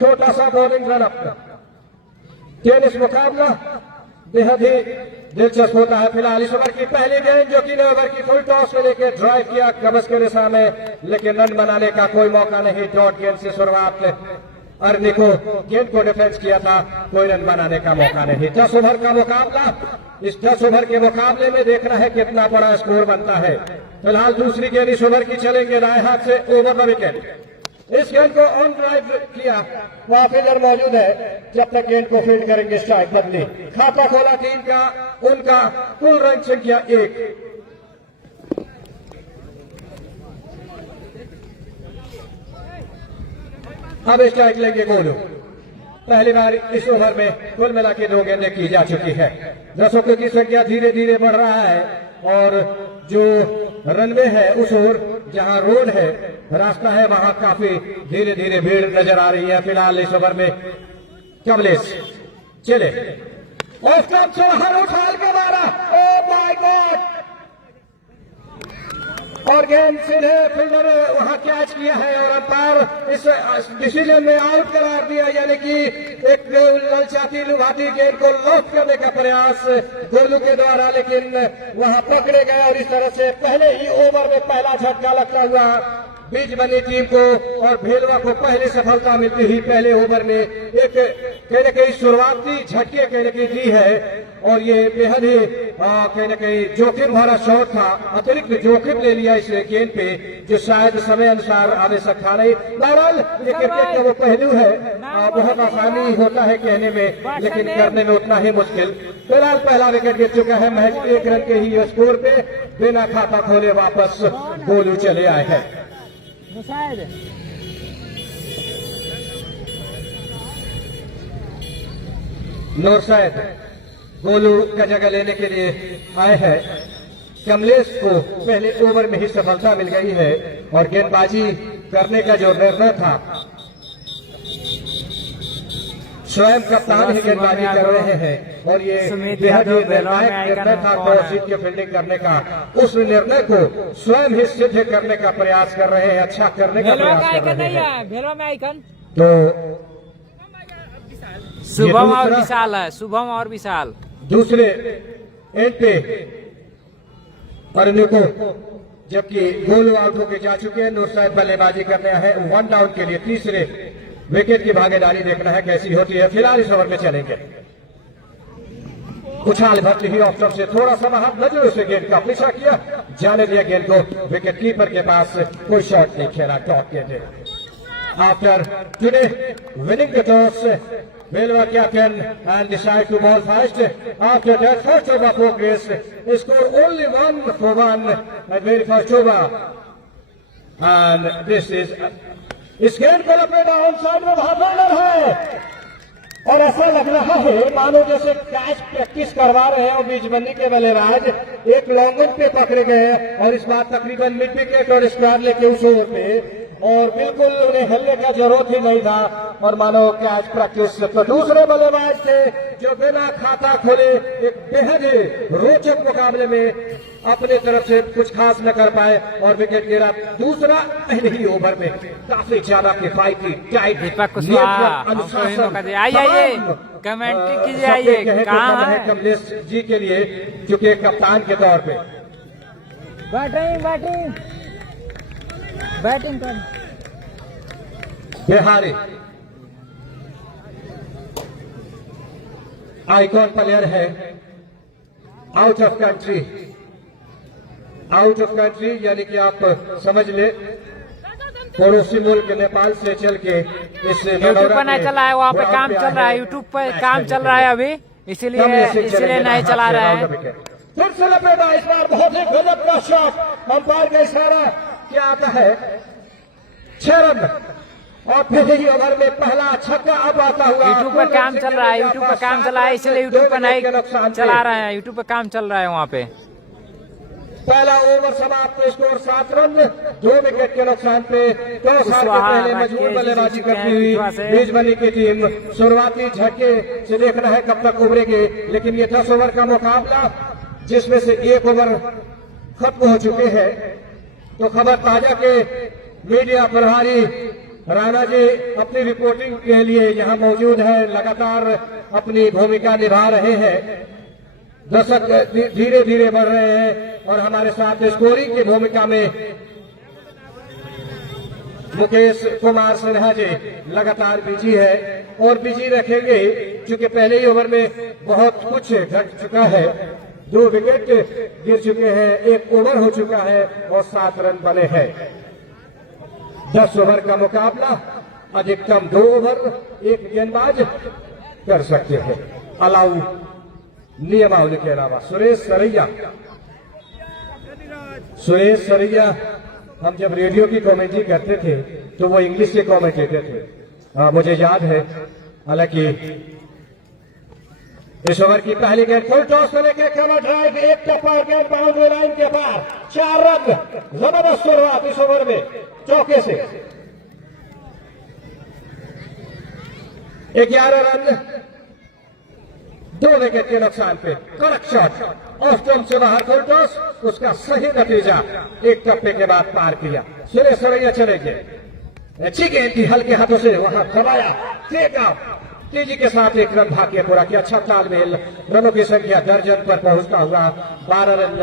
छोटा सा bowling run up tennis मुकाबला बेहद ही दिलचस्प होता है। फिलहाल इस ओवर की पहली गेंद जो कि 9 ओवर की फुल टॉस में लेकर ड्राइव किया कबस के दिशा में, लेकिन रन बनाने का कोई मौका नहीं। डॉट गेंद से शुरुआत अर्नी को गेंद को डिफेंस किया था, कोई रन बनाने का मौका नहीं। 10 ओवर का मुकाबला, इस 10 ओवर के मुकाबले में देखना है कितना बड़ा स्कोर बनता है। फिलहाल दूसरी गेंद इस ओवर की चलेंगे दाएं हाथ से ओवर द विकेट। इस गेंद को ऑन ड्राइव किया, वहां फील्डर मौजूद है, जब तक गेंद को फील्ड करेंगे स्ट्राइक बदली। खाता खोला टीम का, उनका कुल रन संख्या 1। अब स्ट्राइक लेंगे गोलू। पहली बार इस ओवर में कुल मिला के 2 गेंदें की जा चुकी है। दर्शकों की संख्या धीरे धीरे बढ़ रहा है और जो रनवे है उस ओर जहां रोड है, रास्ता है, वहां काफी धीरे धीरे भीड़ नजर आ रही है। फिलहाल इस ओवर में कमलेश चले ऑफ स्टंप से हर उछाल के मारा, ओ माय गॉड, और गेंद सीधे फील्डर वहां कैच किया है और अंपायर इस डिसीजन में आउट करार दिया, यानी कि एक ललचाती लुभाती गेंद को लॉक करने का प्रयास गुरलू के द्वारा, लेकिन वहां पकड़े गए और इस तरह से पहले ही ओवर में पहला झटका लगता हुआ बीच बनी टीम को और भेलवा को पहली सफलता मिलती ही पहले ओवर में एक कहने कहीं शुरुआती झटके कहने की दी है। और ये बेहद ही कहने कहीं जोखिम भरा शॉट था, अतिरिक्त जोखिम ले लिया इस गेंद पे जो शायद समय अनुसार आवश्यक था नहीं। बहरहाल ये क्रिकेट का वो पहलू है, बहुत आसानी होता है कहने में लेकिन करने में उतना ही मुश्किल। फिलहाल पहला विकेट गिर चुका है, महज 1 रन के ही स्कोर पे बिना खाता खोले वापस गोलू चले आए हैं। नूरसैद गोलू का जगह लेने के लिए आए हैं। कमलेश को पहले ओवर में ही सफलता मिल गई है और गेंदबाजी करने का जो निर्णय था, स्वयं कप्तान ही गेंदबाजी कर रहे हैं और ये बेहद ही निर्णायक निर्णय था टॉस जीत के फील्डिंग करने का। उस निर्णय को स्वयं ही सिद्ध करने का प्रयास कर रहे हैं, अच्छा करने का प्रयास कर रहे हैं। तो शुभम और विशाल है, शुभम और विशाल दूसरे एंड पे अर्नी को, जबकि गोलू आउट होकर जा चुके हैं। नूरसैद बल्लेबाजी करने हैं 1 डाउन के लिए। तीसरे विकेट की भागीदारी देखना है कैसी होती है। फिलहाल इस ओवर में चलेंगे उछाल भरती हुई ऑफ स्टंप से थोड़ा सा बाहर नजरों से गेंद का पीछा किया, जाने दिया गेंद को। विकेट कीपर के पास कोई शॉट नहीं खेला। टॉप गेंद after today winning the toss, Velva captain and decide to ball first. After that, first over progress, score only 1 for 1 at very first over. And this is इस गेंद को लपेटा on side में वहां bowler है और ऐसा लग रहा है मानो जैसे कैच प्रैक्टिस करवा रहे हैं और बीच बंदी के बल्लेबाज एक लॉन्ग पे पकड़े गए और इस बार तकरीबन मिड विकेट और स्क्वायर लेके उस ओवर पे और बिल्कुल उन्हें हिलने का जरूरत ही नहीं था और मानो कैच प्रैक्टिस। तो दूसरे बल्लेबाज थे जो बिना खाता खोले एक बेहद रोचक मुकाबले में अपने तरफ से कुछ खास न कर पाए और विकेट गिरा। दूसरा पहले ही ओवर में काफी ज्यादा किफायती टाइट कमेंट्री कीजिए, आइए कहाँ है कमलेश जी के लिए, क्योंकि कप्तान के तौर पे बैटिंग कर बिहारी आइकॉन प्लेयर है, आउट ऑफ कंट्री यानी कि आप समझ ले पड़ोसी मुल्क नेपाल से चल के इस यूट्यूब पर नहीं चला है, वहाँ पे काम चल रहा है, यूट्यूब पर काम चल रहा है अभी, इसीलिए नहीं चला रहा है। फिर से लपेटा, इस बार बहुत ही गजब का शॉट, अंपायर का इशारा क्या आता है 6 रन और फिर ही ओवर में पहला छक्का अब आता हुआ। यूट्यूब पर काम चल रहा है, यूट्यूब पर काम चला है, इसलिए यूट्यूब पर नहीं चला रहे हैं, यूट्यूब पर काम चल रहा है वहाँ पे। पहला ओवर समाप्त, स्कोर 7 रन 2 विकेट के नुकसान पे। टॉस हार के पहले मजबूत बल्लेबाजी करती हुई मेजबानी की टीम शुरुआती झटके से देखना है कब तक उभरेंगे, लेकिन ये 10 ओवर का मुकाबला जिसमें से 1 ओवर खत्म हो चुके हैं। तो खबर ताजा के मीडिया प्रभारी राणा जी अपनी रिपोर्टिंग के लिए यहाँ मौजूद है, लगातार अपनी भूमिका निभा रहे हैं। दर्शक धीरे धीरे बढ़ रहे हैं और हमारे साथ स्कोरिंग की भूमिका में मुकेश कुमार सिन्हा जी लगातार बिजी है और बिजी रखेंगे, क्योंकि पहले ही ओवर में बहुत कुछ घट चुका है। 2 विकेट गिर चुके हैं, 1 ओवर हो चुका है और 7 रन बने हैं। 10 ओवर का मुकाबला, अधिकतम 2 ओवर 1 गेंदबाज कर सकते हैं। अलाउ नियमावली के अलावा सुरेश सरैया हम जब रेडियो की कमेंट्री करते थे तो वो इंग्लिश से कमेंट देते थे, मुझे याद है। हालांकि इस ओवर की पहली गेंद फुल टॉस से लेकर कवर ड्राइव, 1 टप्पा गेंद बाउंड्री लाइन के पार, 4 रन। जबरदस्त शुरुआत इस ओवर में चौके से। 11 रन 2 विकेट के नुकसान पे। कड़क शॉट ऑफ स्टंप से बाहर, फुल टॉस, उसका सही नतीजा 1 टप्पे के बाद पार किया। सुरेश सरैया चलेंगे, अच्छी गेंद थी, हल्के हाथों से वहां दबाया, फेंका, तेजी के साथ 1 रन भाग के पूरा किया। अच्छा तालमेल, रनों की संख्या दर्जन पर पहुंचता हुआ 12 रन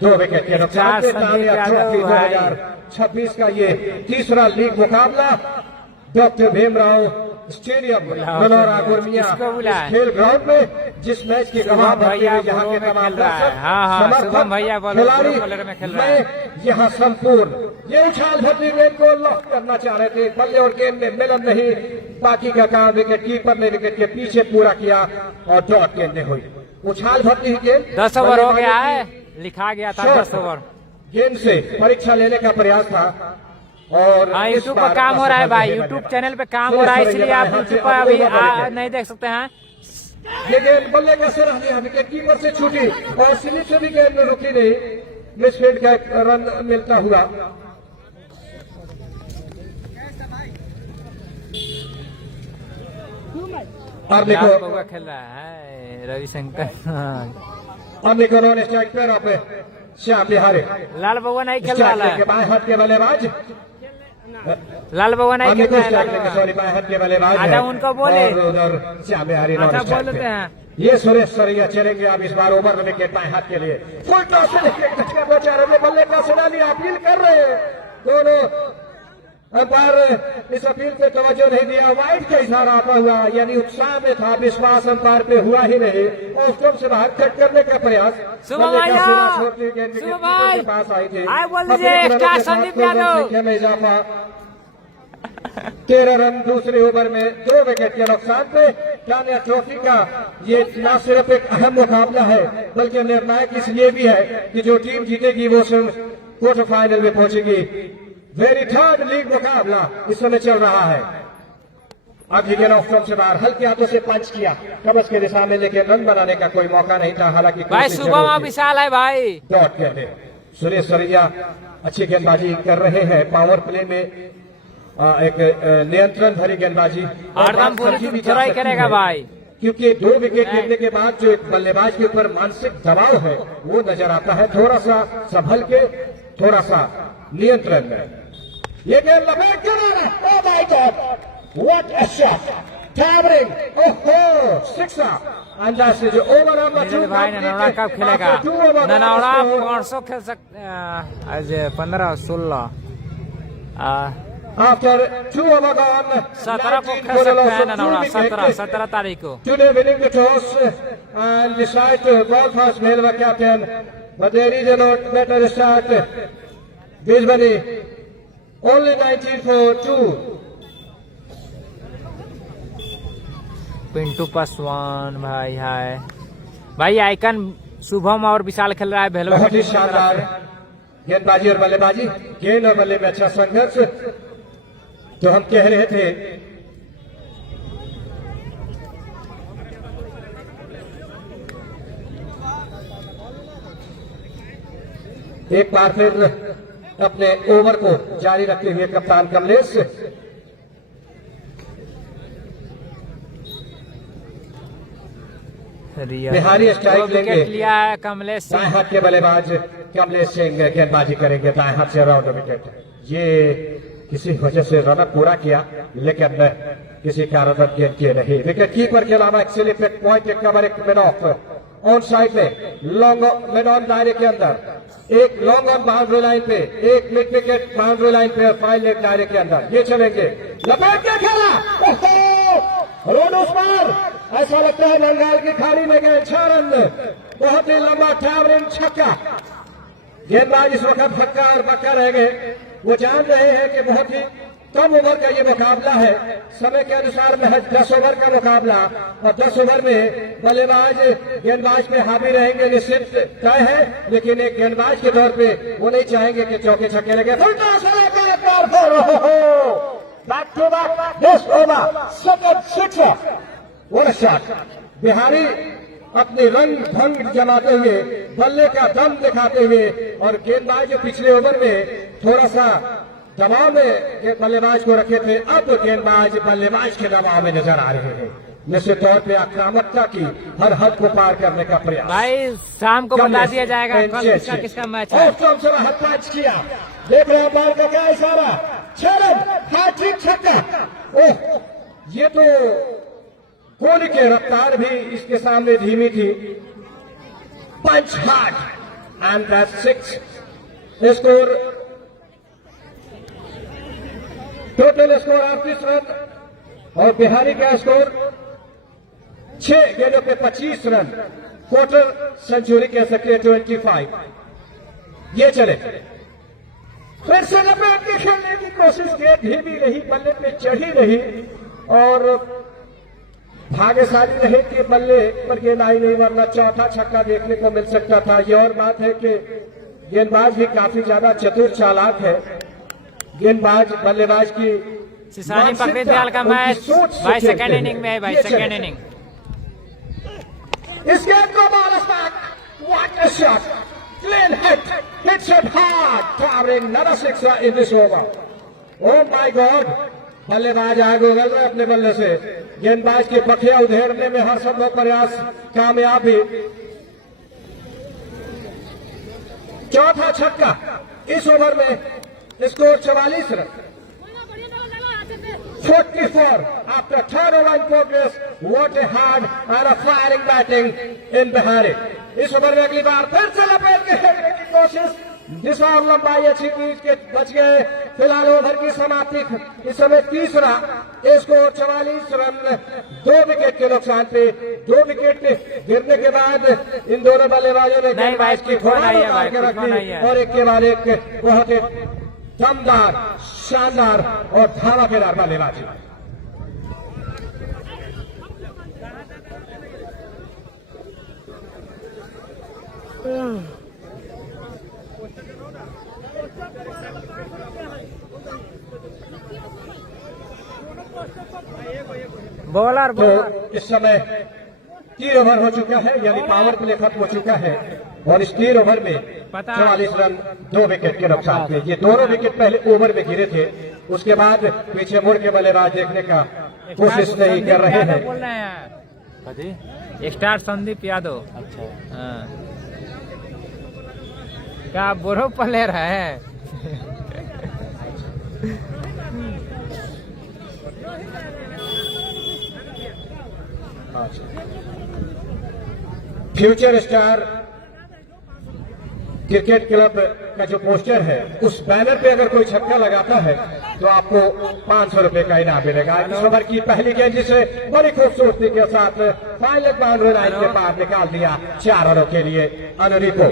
2 विकेट के नुकसान पे। तालियां ट्रॉफी 2026 का ये तीसरा लीग मुकाबला डॉक्टर भीमराव स्टेडियम मनोरा गुरमिया खेल ग्राउंड में, जिस मैच की गवाह बनते हुए यहाँ के तमाम दर्शक खिलाड़ी मैं यहाँ संपूर्ण ये उछाल भरती गेंद को लॉक करना चाह रहे थे। बल्ले और गेंद में मिलन नहीं, बाकी का काम विकेट कीपर ने विकेट के पीछे पूरा किया और डॉट गेंद हुई। उछाल भरती ही गेंद 10 ओवर हो गया है, लिखा गया था 10 ओवर। गेंद से परीक्षा लेने का प्रयास था और यूट्यूब पर काम हो रहा है भाई, यूट्यूब चैनल पे काम हो रहा है, इसलिए आप यूट्यूब पर अभी नहीं देख सकते हैं। ये गेंद बल्ले का सिरा लिया, विकेट कीपर से छूटी और स्लिप से भी गेंद में रुकी नहीं, मिसफील्ड का एक रन मिलता हुआ। और देखो खेल रहा है रविशंकर, और देखो नॉन स्ट्राइक पे आप श्याम बिहारी, लाल बउआ नहीं खेल रहा है, बाएं हाथ के बल्लेबाज लाल बउआ नहीं खेल रहा है, सॉरी बाएं हाथ के बल्लेबाज आजा उनको बोले, उधर श्याम बिहारी नॉन बोल स्ट्राइक देते पे। हैं। ये सुरेश सरैया चलेंगे अब इस बार ओवर में विकेट बाएं हाथ के लिए। फुल टॉस से लेकर बचा रहे, बल्ले का सिनाली अपील कर रहे हैं दोनों अंपायर, इस अपील पे तवज्जो नहीं दिया, वाइड का इशारा आता हुआ, यानी उत्साह में था, विश्वास अंपायर पे हुआ ही नहीं और स्टंप से बाहर कट करने का प्रयास। पास आई थी संख्या में इजाफा, 13 रन दूसरे ओवर में 2 विकेट के नुकसान पे। टानिया ट्रॉफी का ये न सिर्फ एक अहम मुकाबला है बल्कि निर्णायक इसलिए भी है कि जो टीम जीतेगी वो क्वार्टर फाइनल में पहुंचेगी। वेरी थर्ड लीग मुकाबला इस समय चल रहा है। अब विकेट ऑफ स्टंप से बाहर, हल्के हाथों से पंच किया कब्ज के दिशा में, लेकिन रन बनाने का कोई मौका नहीं था। हालांकि भाई सुबह विशाल है भाई, डॉट कहते हैं। सुरेश सरैया अच्छी गेंदबाजी कर रहे हैं, पावर प्ले में एक नियंत्रण भरी गेंदबाजी करेगा भाई, क्योंकि 2 विकेट गिरने के बाद जो एक बल्लेबाज के ऊपर मानसिक दबाव है वो नजर आता है। थोड़ा सा संभल के, थोड़ा सा नियंत्रण में ये गेंद लपेट कर, oh my god what a shot, towering, ओहो सिक्सा अंदाज से जो ओवर भाई ननौड़ा कब खेलेगा, ननौड़ा परसों खेल सकते आज 15-16 After 2 over gone, 17 को खेल सकते हैं ननौड़ा, 17 तारीख को। Today winning the toss and decide to ball first Melva captain, but there is a not better start. Bisbani only 19-2. Pintu Paswan भाई है भाई, आइकन शुभम और विशाल खेल रहा है भेलो। बहुत ही शानदार गेंदबाजी और बल्लेबाजी, गेंद और बल्ले में अच्छा संघर्ष। तो हम कह रहे थे एक बार फिर अपने ओवर को जारी रखते हुए कप्तान कमलेश, बिहारी स्ट्राइक लेंगे, लिया है कमलेश दाएं हाथ के बल्लेबाज कमलेश सिंह गेंदबाजी करेंगे, दाएं हाथ से राउंड विकेट। ये किसी वजह से रन पूरा किया, लेकिन किसी कारणवश गेंद किए नहीं। विकेट कीपर के अलावा एक्चुअली पॉइंट कवर एक मिड ऑफ ऑन साइड में, लॉन्ग मिड ऑन दायरे के अंदर, एक लॉन्ग ऑन बाउंड्री लाइन पे, एक मिड विकेट बाउंड्री लाइन पे, 5 लेग दायरे के अंदर। ये चलेंगे, लपेट के खेला, रोड उस पर, ऐसा लगता है बंगाल की खाड़ी में गए। 6 रन, बहुत ही लंबा टैवरिंग छक्का। गेंदबाज इस वक्त फक्का और पक्का रह गए। वो जान रहे हैं कि बहुत ही कम ओवर का ये मुकाबला है, समय के अनुसार महज 10 ओवर का मुकाबला, और 10 ओवर में बल्लेबाज गेंदबाज पे हावी रहेंगे निश्चित तय है, लेकिन एक गेंदबाज के तौर पे वो नहीं चाहेंगे कि चौके छक्के लगे। Back to back this over, second sixer, what a shot. Bihari अपने रंग भंग जमाते हुए, बल्ले का दम दिखाते हुए, और गेंदबाज जो पिछले ओवर में थोड़ा सा दबाव में बल्लेबाज को रखे थे, अब गेंदबाज बल्लेबाज के दबाव में नजर आ रहे हैं। निश्चित तौर पे आक्रामकता की हर हद को पार करने का प्रयास। भाई शाम को बता दिया जाएगा कल किसका किसका मैच है। हद मैच किया, देख रहे हैं बॉल का क्या इशारा, 6 रन, हैट्रिक छक्का। ओह, ये तो कोहली की रफ्तार भी इसके सामने धीमी थी। Punch hard and that 6 score, total score 38 run, और बिहारी का स्कोर 6 गेंदों पे 25 रन, क्वार्टर सेंचुरी कह सकते हैं 25। ये चले, फिर से लपेट के खेलने की कोशिश, गेंद धीमी रही, बल्ले पे चढ़ी रही, और भाग्यशाली रहे कि बल्ले पर गेंद आई नहीं, वरना चौथा छक्का देखने को मिल सकता था। ये और बात है कि गेंदबाज भी काफी ज्यादा चतुर चालाक है। गेंदबाज बल्लेबाज की सिसानी पकड़ी दयाल का मैच भाई सेकंड इनिंग में है, भाई सेकंड इनिंग। इस गेंद को bowlers back, what a shot, clean hit, hits it hard, towering another sixer in this over. Oh my God, बल्लेबाज आगे उगल रहे अपने बल्ले से, गेंदबाज की बखिया उधेड़ने में हर संभव प्रयास कामयाबी। चौथा छक्का इस ओवर में, score 44 run, 44 after third over in progress. What a hard and a firing batting in Bihari. इस ओवर में अगली बार फिर से लपेट के खेलने की कोशिश, दिशा और लंबाई अच्छी बीच के बच गए। फिलहाल ओवर की समाप्ति इस समय तीसरा, स्कोर 44 रन, 2 विकेट के नुकसान पे। 2 विकेट गिरने के बाद इन दोनों बल्लेबाजों ने गेंदबाज की घोड़ा उतार के रखी, और एक के बाद एक बहुत ही दमदार, शानदार और धावाकेदार बल्लेबाजी। बॉलर तो इस समय 3 ओवर हो चुका है, यानी पावर प्ले खत्म हो चुका है, और इस 3 ओवर में 44 रन, 2 विकेट के नुकसान पे। ये दोनों विकेट पहले ओवर में गिरे थे, उसके बाद पीछे मुड़ के बल्लेबाज देखने का कोशिश नहीं कर रहे हैं। बोल रहे हैं स्टार संदीप यादव। अच्छा, क्या बोरो प्लेयर है। फ्यूचर स्टार क्रिकेट क्लब का जो पोस्टर है, उस बैनर पे अगर कोई छक्का लगाता है तो आपको 500 रुपए का इनाम मिलेगा। इस ओवर की पहली गेंद जिसे बड़ी खूबसूरती के साथ फाइनल बाउंड्री लाइन के पार निकाल दिया 4 रनों के लिए अनुरीको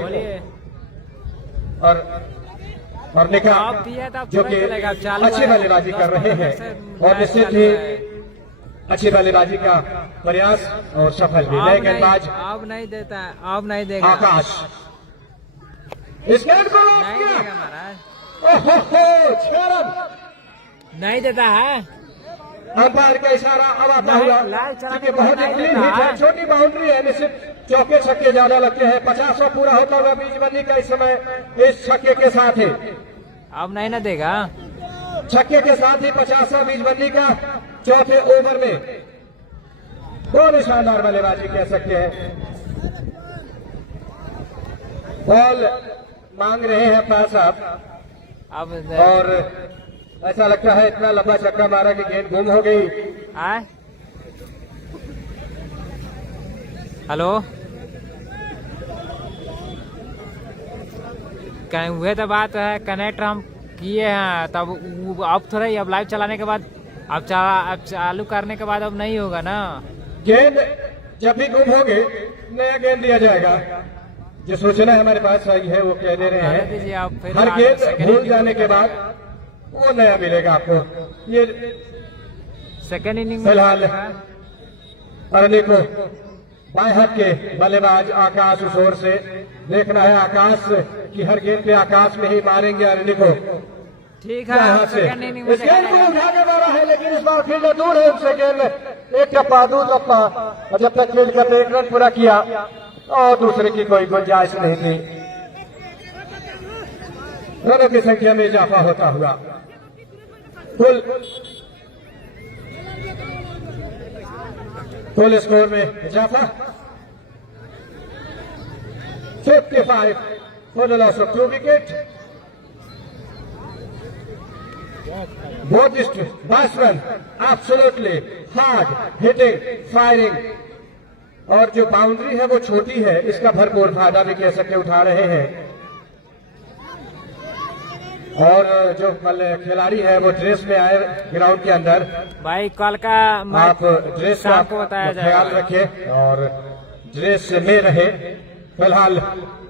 और निका, जो कि अच्छी बल्लेबाजी कर रहे हैं, और निश्चित ही अच्छी बल्लेबाजी का प्रयास और सफल भी। नए गेंदबाज अब नहीं देता है, अब नहीं देगा आकाश, इस गेंद को नहीं देगा महाराज, ओहो 6 रन, नहीं देता है। अंपायर का इशारा अब आता हुआ, क्योंकि बहुत ही क्लीन हिट है, छोटी बाउंड्री है, निश्चित चौके छक्के ज्यादा लगते हैं। 50 पूरा होता हुआ बीजबंदी का इस समय इस छक्के के साथ ही, अब नहीं ना देगा, छक्के के साथ ही 50 बीजबंदी का चौथे ओवर में। बहुत ही शानदार बल्लेबाजी कह सकते हैं। बॉल मांग रहे हैं अंपायर साहब, अब और ऐसा लगता है इतना लंबा चक्का मारा कि गेंद गुम हो गई। आए हेलो हुए तो बात है कनेक्ट हम किए हैं तब अब थोड़ा ही अब लाइव चलाने के बाद अब चालू करने के बाद अब नहीं होगा ना। गेंद जब भी गुम होगी नया गेंद दिया जाएगा। जो सूचना हमारे पास आई है वो कह दे रहे हैं आप फिर हर गेंद भूल जाने के बाद वो नया मिलेगा आपको। ये सेकेंड इनिंग फिलहाल अरनी को बाएं हाथ के बल्लेबाज आकाश उस ओर से देखना है आकाश की हर गेंद पे आकाश में ही मारेंगे अरनी को। ठीक यहाँ है से सेकेंड इनिंग में इस गेंद को उठा के मारा है लेकिन इस बार फील्डर दूर है उनसे। गेंद एक टप्पा दो टप्पा और जब तक फील्ड करते एक रन पूरा किया और दूसरे की कोई गुंजाइश नहीं थी। रनों की संख्या में इजाफा होता हुआ कुल स्कोर में इजाफा 55 for the loss of 2 wickets. Both these batsmen absolutely hard hitting, firing और जो बाउंड्री है वो छोटी है इसका भरपूर फायदा भी कह सकते उठा रहे हैं। और जो खिलाड़ी है वो ड्रेस में आए ग्राउंड के अंदर। भाई कल का आप ड्रेस का आपको बताया जाएगा ख्याल रखें और ड्रेस में रहे। फिलहाल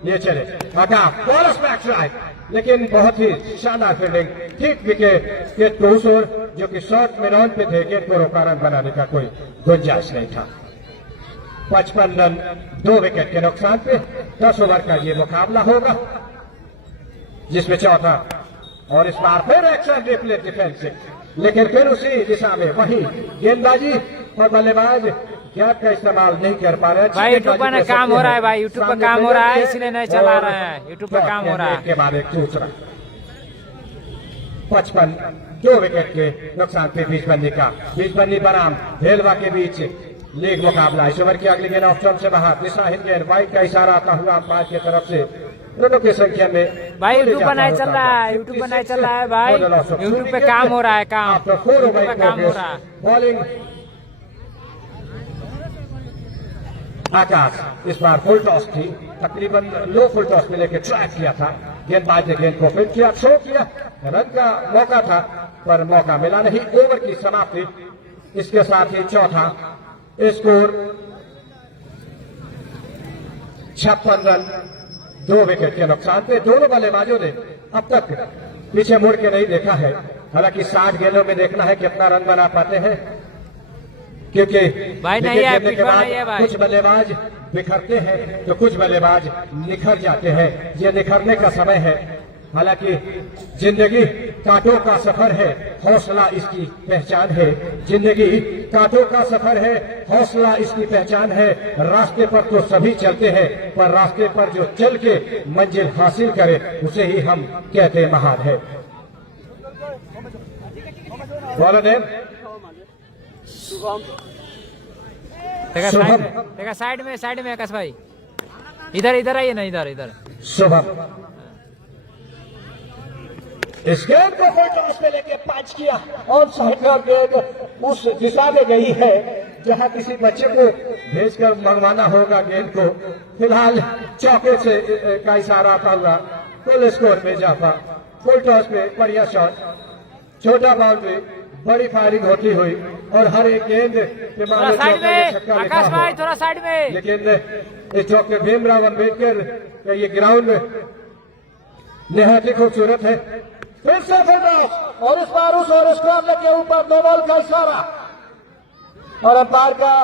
ये चले बॉलर स्मैक्स राइट लेकिन बहुत ही शानदार फील्डिंग ठीक विकेट के टोस और जो कि शॉर्ट में राउंड पे थे गेंद को रोका रन बनाने का कोई गुंजाइश नहीं था। 55 रन 2 विकेट के नुकसान पे 10 ओवर का ये मुकाबला होगा जिसमें चौथा और इस बार फिर एक्शन रिप्ले डिफेंसिव लेकिन फिर उसी दिशा में वही गेंदबाजी और बल्लेबाज गैप का इस्तेमाल नहीं कर पा रहे। भाई यूट्यूब पर काम हो रहा है भाई यूट्यूब पर काम हो रहा है इसलिए नहीं चला रहे हैं। यूट्यूब पर काम हो रहा है के बाद एक दूसरा 55 2 विकेट के नुकसान पे बीच बन्नी बनाम भेलवा के बीच लीग मुकाबला। इस ओवर की अगली गेंद ऑफ स्टंप से बाहर दिशाहीन गेंद वाइड का इशारा आता हुआ अंपायर की तरफ से। दोनों की संख्या में भाई यूट्यूब पर नहीं चल रहा है यूट्यूब पर नहीं चल रहा है भाई यूट्यूब पे काम हो रहा है काम यूट्यूब पे काम हो रहा है। बॉलिंग आकाश इस बार फुल टॉस थी तकरीबन लो फुल टॉस में लेकर ट्रैक किया था। गेंदबाज ने गेंद को फिट किया थ्रो किया रन का मौका था पर मौका मिला नहीं। ओवर की समाप्ति इसके साथ ही चौथा स्कोर 56 रन 2 विकेट के नुकसान पे। दोनों बल्लेबाजों ने अब तक पीछे मुड़ के नहीं देखा है। हालांकि 60 गेंदों में देखना है कितना रन बना पाते हैं क्योंकि भाई नहीं है पिटवा नहीं है भाई। कुछ बल्लेबाज बिखरते हैं तो कुछ बल्लेबाज निखर जाते हैं। ये निखरने का समय है। हालांकि जिंदगी कांटों का सफर है हौसला इसकी पहचान है। जिंदगी कांटों का सफर है हौसला इसकी पहचान है। रास्ते पर तो सभी चलते हैं पर रास्ते पर जो चल के मंजिल हासिल करे उसे ही हम कहते महान है। बॉलर देखा साइड में आकाश भाई इधर आइए ना इधर शुभम इस गेंद को फुल टॉस पे लेके पंच किया और साइड का गेंद उस दिशा में गई है जहां किसी बच्चे को भेजकर मंगवाना होगा गेंद को। फिलहाल चौके से का इशारा आता हुआ फुल स्कोर में इजाफा। फुल टॉस पे बढ़िया शॉट छोटा बाउंड्री बड़ी फायरिंग होती हुई और हर एक गेंद के मामले आकाश भाई थोड़ा साइड में। लेकिन इस चौके भीमराव अम्बेडकर का ये ग्राउंड निहायत ही खूबसूरत है। फिर से और इस बार उस और स्क्रैम्बलर के ऊपर 2 बॉल का इशारा और अंपायर का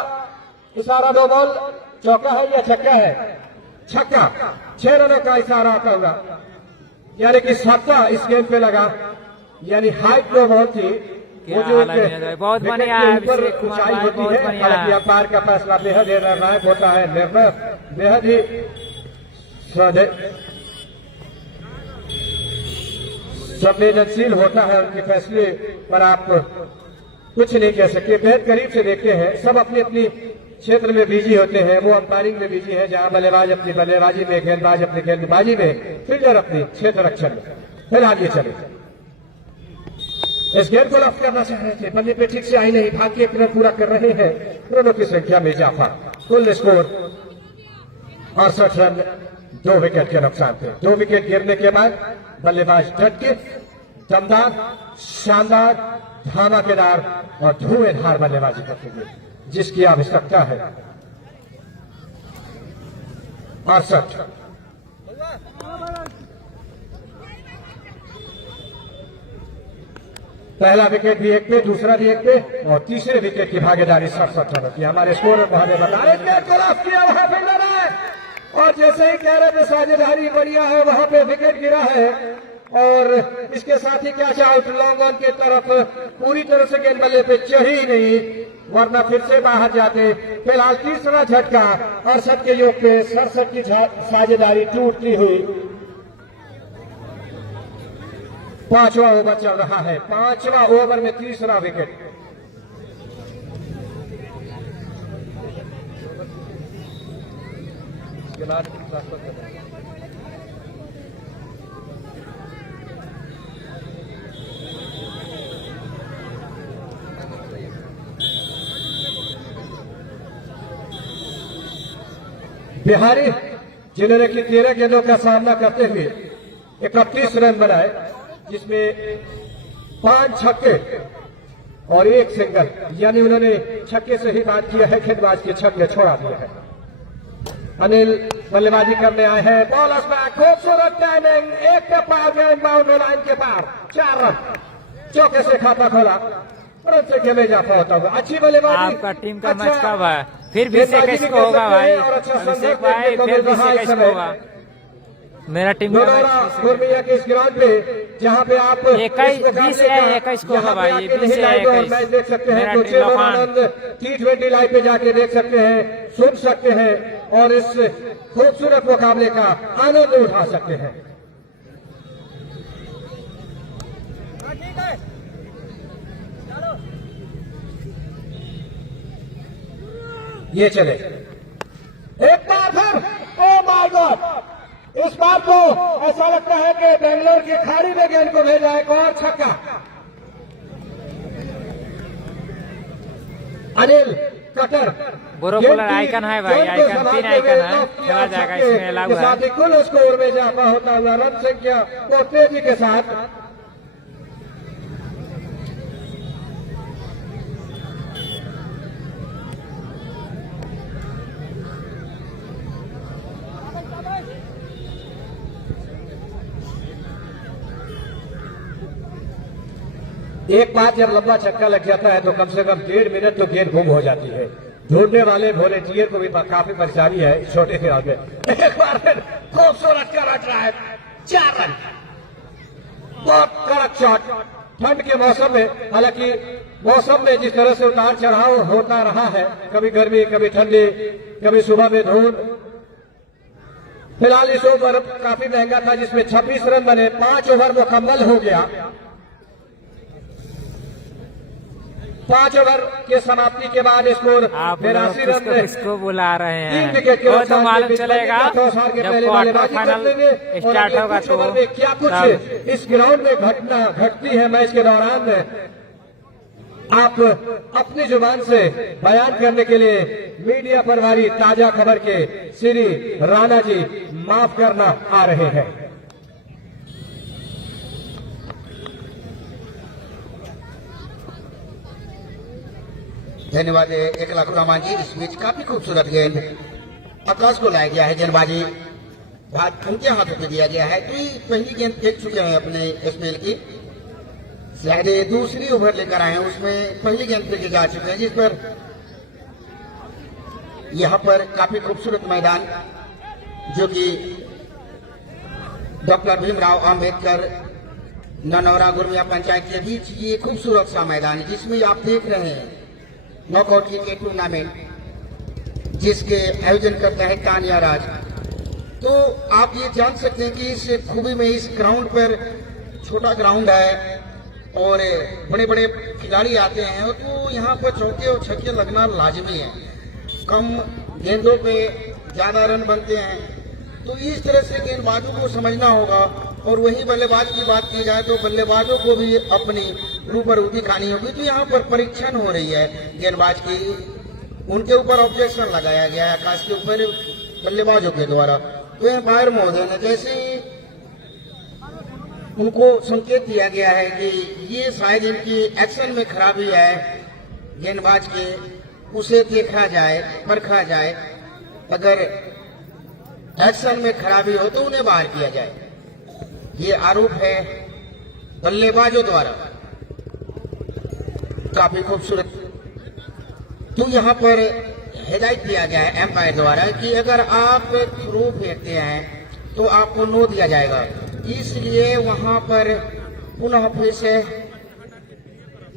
इशारा 2 बॉल चौका है या छक्का है? छक्का। 6 रनों का इशारा आता हुआ यानी कि 7 इस गेंद पे लगा यानी हाइट 2 बॉल थी। वो जो बहुत बढ़िया ऊपर ऊंचाई होती है। हालांकि अंपायर का फैसला बेहद ही निर्णायक होता है। निर्णय बेहद ही संवेदनशील होता है। उनके फैसले पर आप कुछ नहीं कह सकते। बेहद करीब से देखते हैं। सब अपनी अपनी क्षेत्र में बिजी होते हैं। वो अंपायरिंग में बिजी है जहां बल्लेबाज अपनी बल्लेबाजी में गेंदबाज अपनी गेंदबाजी में फील्डर अपनी क्षेत्र रक्षण में। फिलहाल ये चले इस गेंद को लॉक करना चाह रहे थे, बल्ले पे ठीक से आई नहीं, भाग के एक रन पूरा कर रहे हैं। रनों की संख्या में इजाफा, कुल स्कोर 68 रन 2 विकेट के नुकसान थे। 2 विकेट गिरने के बाद बल्लेबाज डट के दमदार, शानदार, धमाकेदार और धुएंधार बल्लेबाजी करेंगे, जिसकी आवश्यकता है। 68 पहला विकेट भी एक पे, दूसरा भी एक पे और तीसरे विकेट की भागीदारी 67 रन की। हमारे स्कोर महोदय बताए किया, वहां फील्डर है और जैसे ही कह रहे थे साझेदारी बढ़िया है, वहां पे विकेट गिरा है और इसके साथ ही कैच आउट। लॉन्ग ऑन की तरफ पूरी तरह से गेंद बल्ले पे चढ़ी नहीं, वरना फिर से बाहर जाते। फिलहाल तीसरा झटका 68 के योग पे 67 की साझेदारी टूटती हुई। 5वां ओवर चल रहा है, 5वां ओवर में तीसरा विकेट। बिहारी जिन्होंने की 13 गेंदों का सामना करते हुए 31 रन बनाए, जिसमें 5 छक्के और 1 सिंगल, यानी उन्होंने छक्के से ही बात किया है, गेंदबाज के छक्के छोड़ा दिया है। अनिल बल्लेबाजी करने आए हैं, बॉलर्स बैक, खूबसूरत टाइमिंग, एक पे पार गेंद बाउंड्री लाइन के पार, 4 रन, चौके से खाता खोला, रन से खेले जाता होता हुआ। अच्छी बल्लेबाजी। आपका टीम का मैच कब है? फिर 20 21 को होगा भाई, अभिषेक भाई, फिर 20 21 को होगा मेरा टीम का मैच। गुरमिया के इस ग्राउंड पे जहाँ पे आप 21 या 21 को होगा भाई, 20 या 21 मैच देख सकते हैं, तो चेलोमानंद T20 लाइव पे जाके देख सकते हैं, सुन सकते हैं और इस खूबसूरत मुकाबले का आनंद उठा सकते हैं। ये चले एक बार फिर, ओ माय गॉड, इस बार तो ऐसा लगता है कि बेंगलोर की खाड़ी में गेंद को भेजा एक और छक्का। अनिल कटर बोरो बॉलर आइकन है भाई, आइकन 3 आइकन है, खेला जाएगा, इसमें लागू है। साथ ही कुल स्कोर में इजाफा होता हुआ रन संख्या को तेजी के साथ एक बार जब लंबा छक्का लग जाता है तो कम से कम 1.5 मिनट तो गेंद गुम हो जाती है। ढूंढने वाले वॉलेंटियर को भी काफी परेशानी है इस छोटे ग्राउंड में। एक बार फिर खूबसूरत करंट ड्राइव, 4 रन, बहुत कड़क शॉट। ठंड के मौसम में, हालांकि मौसम में जिस तरह से उतार चढ़ाव होता रहा है, कभी गर्मी, कभी ठंडी, कभी सुबह में धूप। फिलहाल इस ओवर काफी महंगा था, जिसमें 26 रन बने, 5 ओवर मुकम्मल हो गया। 5 ओवर के समाप्ति के बाद स्कोर 82 रन में किसको बुला रहे हैं, 3 विकेट के वो तो मालूम चलेगा जब क्वार्टर फाइनल स्टार्ट होगा। तो क्या कुछ इस ग्राउंड में घटती है मैच के दौरान, आप अपनी जुबान से बयान करने के लिए मीडिया प्रभारी ताजा खबर के श्री राणा जी माफ करना आ रहे हैं। धन्यवाद 1 लाख रहमान जी। इस मैच काफी खूबसूरत गेंद आकाश को लाया गया है, गेंदबाजी बात उनके हाथों पे दिया गया है। तो पहली गेंद फेंक चुके हैं अपने स्पेल की, शायद दूसरी ओवर लेकर आए हैं, उसमें पहली गेंद फेंके जा चुके हैं, जिस पर यहाँ पर काफी खूबसूरत मैदान, जो कि डॉक्टर भीमराव अंबेडकर ननौरा गुरमिया पंचायत के बीच ये खूबसूरत सा मैदान है, जिसमें आप देख रहे हैं नॉकआउट क्रिकेट टूर्नामेंट, जिसके आयोजन करता है कान्या राज। तो आप ये जान सकते हैं कि इस खूबी में इस ग्राउंड पर, छोटा ग्राउंड है और बड़े बड़े खिलाड़ी आते हैं, तो यहाँ पर चौके और छक्के लगना लाजमी है। कम गेंदों पे ज्यादा रन बनते हैं, तो इस तरह से गेंदबाजों को समझना होगा। और वही बल्लेबाज की बात की जाए तो बल्लेबाजों को भी अपनी रूबरू दिखानी होगी। तो यहाँ पर परीक्षण हो रही है गेंदबाज की, उनके ऊपर ऑब्जेक्शन लगाया गया है आकाश के ऊपर बल्लेबाजों के द्वारा। तो एम्पायर महोदय ने जैसे ही उनको संकेत दिया गया है कि ये शायद इनकी एक्शन में खराबी है गेंदबाज के, उसे देखा जाए, परखा जाए, अगर एक्शन में खराबी हो तो उन्हें बाहर किया जाए। ये आरोप है बल्लेबाजों द्वारा। काफी खूबसूरत। तो यहाँ पर हिदायत दिया गया है एम्पायर द्वारा कि अगर आप थ्रो फेंकते हैं तो आपको नो दिया जाएगा। इसलिए वहां पर पुनः फिर से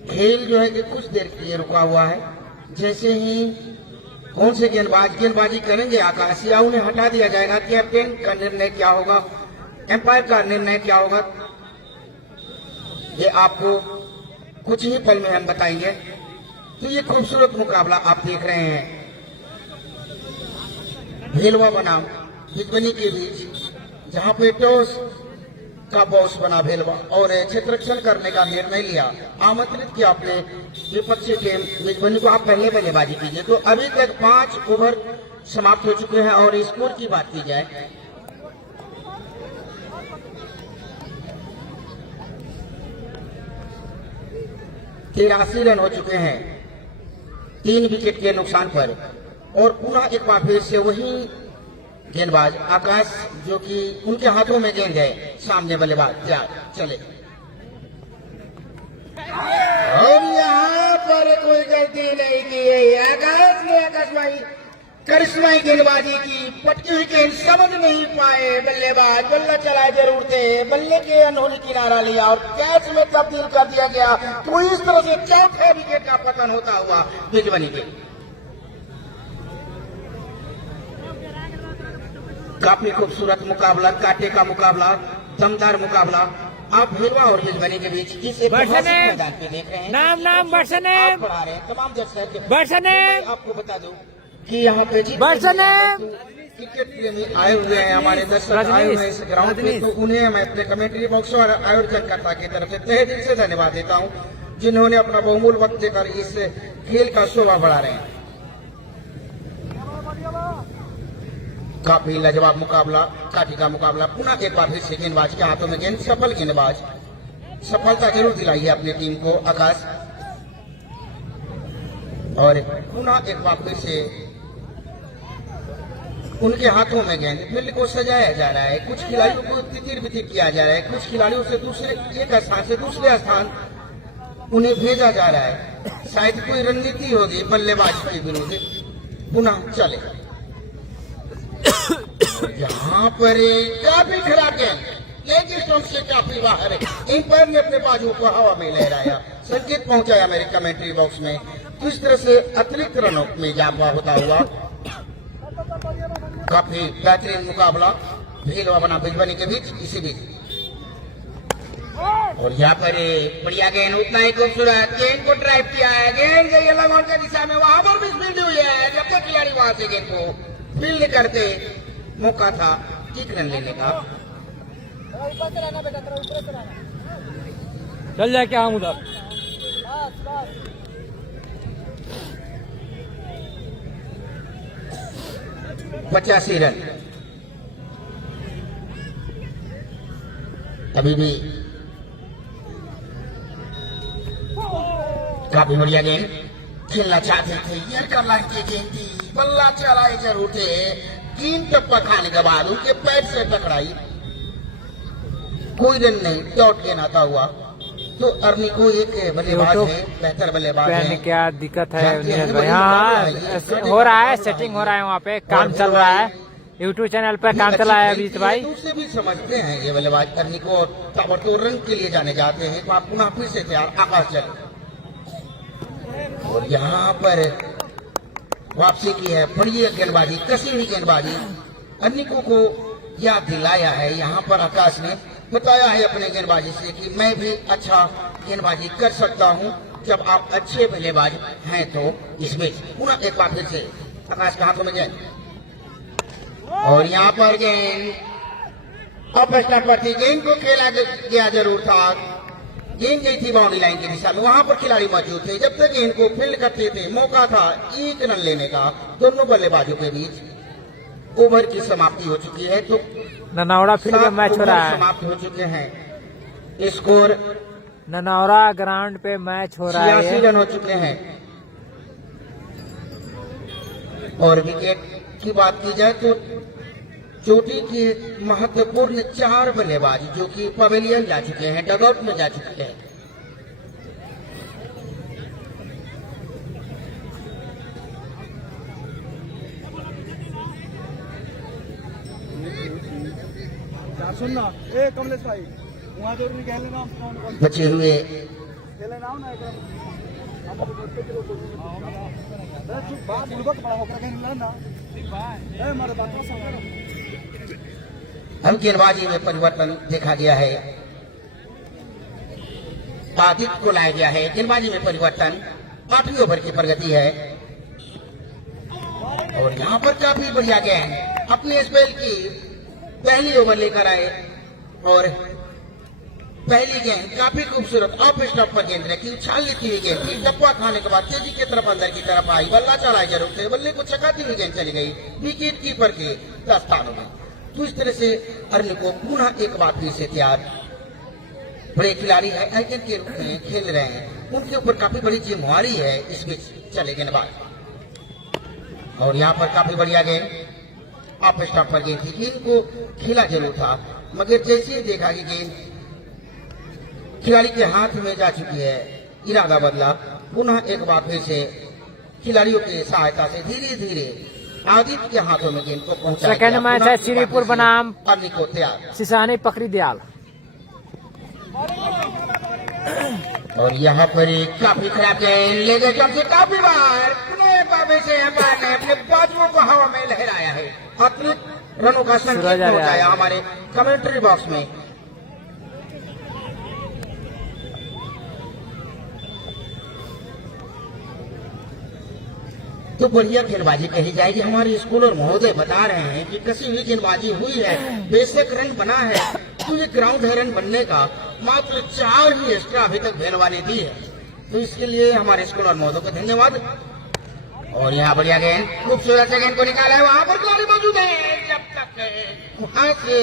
खेल जो है कि कुछ देर के लिए रुका हुआ है। जैसे ही कौन से गेंदबाजी करेंगे आकाश, या उन्हें हटा दिया जाएगा, कैप्टन का निर्णय क्या होगा, एम्पायर का निर्णय क्या होगा, ये आपको कुछ ही पल में हम बताएंगे। तो ये खूबसूरत मुकाबला आप देख रहे हैं भेलवा बनाम बिजबनी के बीच, जहां पे टॉस का बॉस बना भेलवा और क्षेत्ररक्षण करने का निर्णय लिया। आमंत्रित किया अपने विपक्षी टीम बिजबनी को, आप पहले बल्लेबाजी कीजिए। तो अभी तक 5 ओवर समाप्त हो चुके हैं और स्कोर की बात की जाए 83 रन हो चुके हैं 3 विकेट के नुकसान पर। और पुनः एक बार फिर से वही गेंदबाज आकाश, जो कि उनके हाथों में गेंद है, सामने बल्लेबाज चले और यहाँ पर कोई गलती नहीं की है आकाश ने। आकाशवाणी करिश्माई गेंदबाजी की, पटकी हुई गेंद समझ नहीं पाए बल्लेबाज, बल्ला चलाए जरूर थे, बल्ले के अनहोनी किनारा लिया और कैच में तब्दील कर दिया गया। तो इस तरह से चौथे विकेट का पतन होता हुआ बिजबनी के। काफी खूबसूरत मुकाबला, कांटे का मुकाबला, दमदार मुकाबला आप भेलवा और बिजबनी के बीच इस मैदान पे देख रहे हैं। नाम बरसने पढ़ा रहे हैं तमाम दर्शक। बरसने आपको बता दूं कि यहाँ पे क्रिकेट प्रेमी आए हुए हैं, हमारे दर्शक आए हुए हैं इस ग्राउंड पे। तो उन्हें मैं अपने कमेंट्री बॉक्स और आयोजनकर्ता की तरफ से तहे दिल से धन्यवाद देता हूँ, जिन्होंने अपना बहुमूल्य वक्त देकर इस खेल का शोभा बढ़ा रहे हैं। काफी लाजवाब मुकाबला, काठी का मुकाबला। पुनः एक बार फिर से गेंदबाज के हाथों में गेंद, सफल गेंदबाज, सफलता जरूर दिलाई है अपनी टीम को आकाश। और पुनः एक बार फिर से उनके हाथों में गेंद, फील्ड को सजाया जा रहा है, कुछ खिलाड़ियों को तितिर बितिर किया जा रहा है, कुछ खिलाड़ियों से दूसरे एक स्थान से दूसरे स्थान उन्हें भेजा जा रहा है। शायद कोई रणनीति होगी बल्लेबाज के विरुद्ध। पुनः चले यहाँ पर काफी खराब गेंद, एक स्टंप से काफी बाहर है। एम्पायर ने अपने बाजू को हवा में लहराया, संकेत पहुंचाया मेरे कमेंट्री बॉक्स में। किस तरह से अतिरिक्त रनों में इजाफा होता हुआ काफी बेहतरीन मुकाबला भेलवा बना बिजबनी के बीच। इसी बीच और यहाँ पर बढ़िया गेंद, उतना ही खूबसूरत गेंद को ड्राइव किया है, गेंद गई अलग और के दिशा में, वहां पर भी फील्ड हुई है। जब तक खिलाड़ी वहां से गेंद को फील्ड करते मौका था किक रन लेने का। चल जाए क्या हम उधर 85 रन अभी भी। काफी बढ़िया गेंद, खेलना चाहते थे, यर्कर लाइन की गेंद थी, बल्ला चलाए जरूर थे। 3 टप्पा खाने के बाद उनके पैर से टकराई, कोई रन नहीं, डॉट गेंद आता हुआ। तो अर्नी को एक बल्लेबाज है, बेहतर बल्लेबाज है। क्या दिक्कत है नीरज भाई? हाँ हो रहा है, सेटिंग हो रहा है, वहाँ पे काम चल रहा है, यूट्यूब चैनल पे काम चला है अभिजीत भाई। दूसरे भी समझते हैं ये बल्लेबाज अर्नी को ताबड़तोड़ रन के लिए जाने जाते हैं। तो आप पुनः फिर से तैयार आकाश चल, और यहाँ पर वापसी की है, बढ़िया गेंदबाजी, कसी हुई गेंदबाजी। अन्निको को याद दिलाया है यहाँ पर आकाश ने, बताया है अपने गेंदबाजी से कि मैं भी अच्छा गेंदबाजी कर सकता हूँ जब आप अच्छे बल्लेबाज हैं। तो इसमें पुनः एक बार फिर से आकाश के हाथों में गेंद, और यहाँ पर गेंद ऑफ स्टंप पर थी, गेंद को खेला गया जरूर था, गेंद गई थी बाउंड्री लाइन की दिशा में, वहां पर खिलाड़ी मौजूद थे। जब तक गेंद को फील्ड करते थे, मौका था 1 रन लेने का। दोनों बल्लेबाजों के बीच ओवर की समाप्ति हो चुकी है, तो ननौरा फील्ड में मैच हो रहा है। समाप्त हो चुके हैं। स्कोर ननौरा ग्राउंड पे मैच हो रहा 86 है। रन हो चुके हैं। और विकेट की बात की जाए तो चोटी के महत्वपूर्ण 4 बल्लेबाज जो कि पवेलियन जा चुके हैं, डगआउट में जा चुके हैं। सुनना ए कमलेश भाई वहाँ जरूर निकाल लेना बचे हुए खेले ना ना बात बुलबक बड़ा होकर कहीं ना ए मारे बात का समझ हम गेंदबाजी में परिवर्तन देखा गया है। आदित्य को लाया गया है। गेंदबाजी में परिवर्तन, 8वीं ओवर की प्रगति है। और यहाँ पर काफी बढ़िया गेंद अपने स्पेल की पहली ओवर लेकर आए और पहली गेंद काफी खूबसूरत ऑफ स्टॉप पर गेंद रखी, उछाल लेती हुई गेंद थी। टप्पा खाने के बाद तेजी की तरफ अंदर की तरफ आई, बल्ला चढ़ाई जरूर थे, बल्ले को छकाती हुई गेंद चली गई विकेट कीपर के दस्तानों में। तो इस तरह से अर्ली को पुनः एक बार फिर से तैयार, बड़े खिलाड़ी है आइकन के रूप में खेल रहे हैं, उनके ऊपर काफी बड़ी जिम्मेवारी है इस बीच चले गेंदबाज। और यहाँ पर काफी बढ़िया गेंद ऑफ स्टॉप पर गेंद थी, गेंद को खेला जरूर था, मगर जैसे ही देखा कि गेंद खिलाड़ी के हाथ में जा चुकी है, इरादा बदला, पुनः एक बार फिर से खिलाड़ियों की सहायता से धीरे धीरे आदित्य के हाथों में गेंद को पहुंचाया सेकंड गया। मैच पुनः है एक बार श्रीपुर फिर से बनाम अर्ली को तैयार। सिसानी पकड़ी दयाल। और यहाँ पर एक काफी खराब गेंद ले गए कम से काफी बार, पुनः एक बार फिर से अंपायर ने अपने बाजुओं को हवा में लहराया है। अतिरिक्त रनों का संकेत सूरज आ रहा है। पहुंचाया हमारे कमेंट्री बॉक्स में। तो बढ़िया गेंदबाजी कही जाएगी। हमारे स्कूल और महोदय बता रहे हैं कि कसी हुई गेंदबाजी हुई है, बेशक रन बना है, तो ये ग्राउंड है रन बनने का, मात्र 4 ही एक्स्ट्रा अभी तक भेलवा ने दी है। तो इसके लिए हमारे स्कूल और महोदय को धन्यवाद। और यहाँ बढ़िया गेंद, खूबसूरत से गेंद को निकाला है, वहां पर खिलाड़ी मौजूद है। जब तक वहां से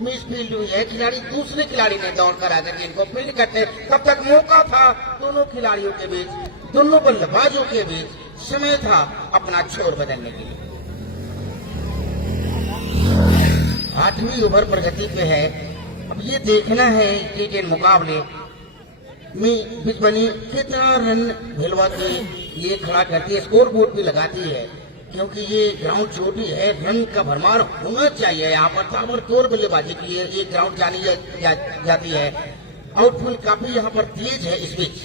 मिस फील्ड हुई है, खिलाड़ी दूसरे खिलाड़ी ने दौड़ कर आकर गेंद को फील्ड करते, तब तक मौका था दोनों खिलाड़ियों के बीच, दोनों बल्लेबाजों के बीच समय था अपना छोर बदलने के लिए। 8वीं ओवर प्रगति पे है। अब ये देखना है कि गेंद मुकाबले में बिजबनी कितना रन भेलवा के लिए खड़ा करती है, स्कोर बोर्ड भी लगाती है, क्योंकि ये ग्राउंड छोटी है, रन का भरमार होना चाहिए। यहाँ पर ताबड़तोड़ बल्लेबाजी के लिए ये ग्राउंड जानी जाती है। आउटफील्ड काफी यहाँ पर तेज है इस बीच।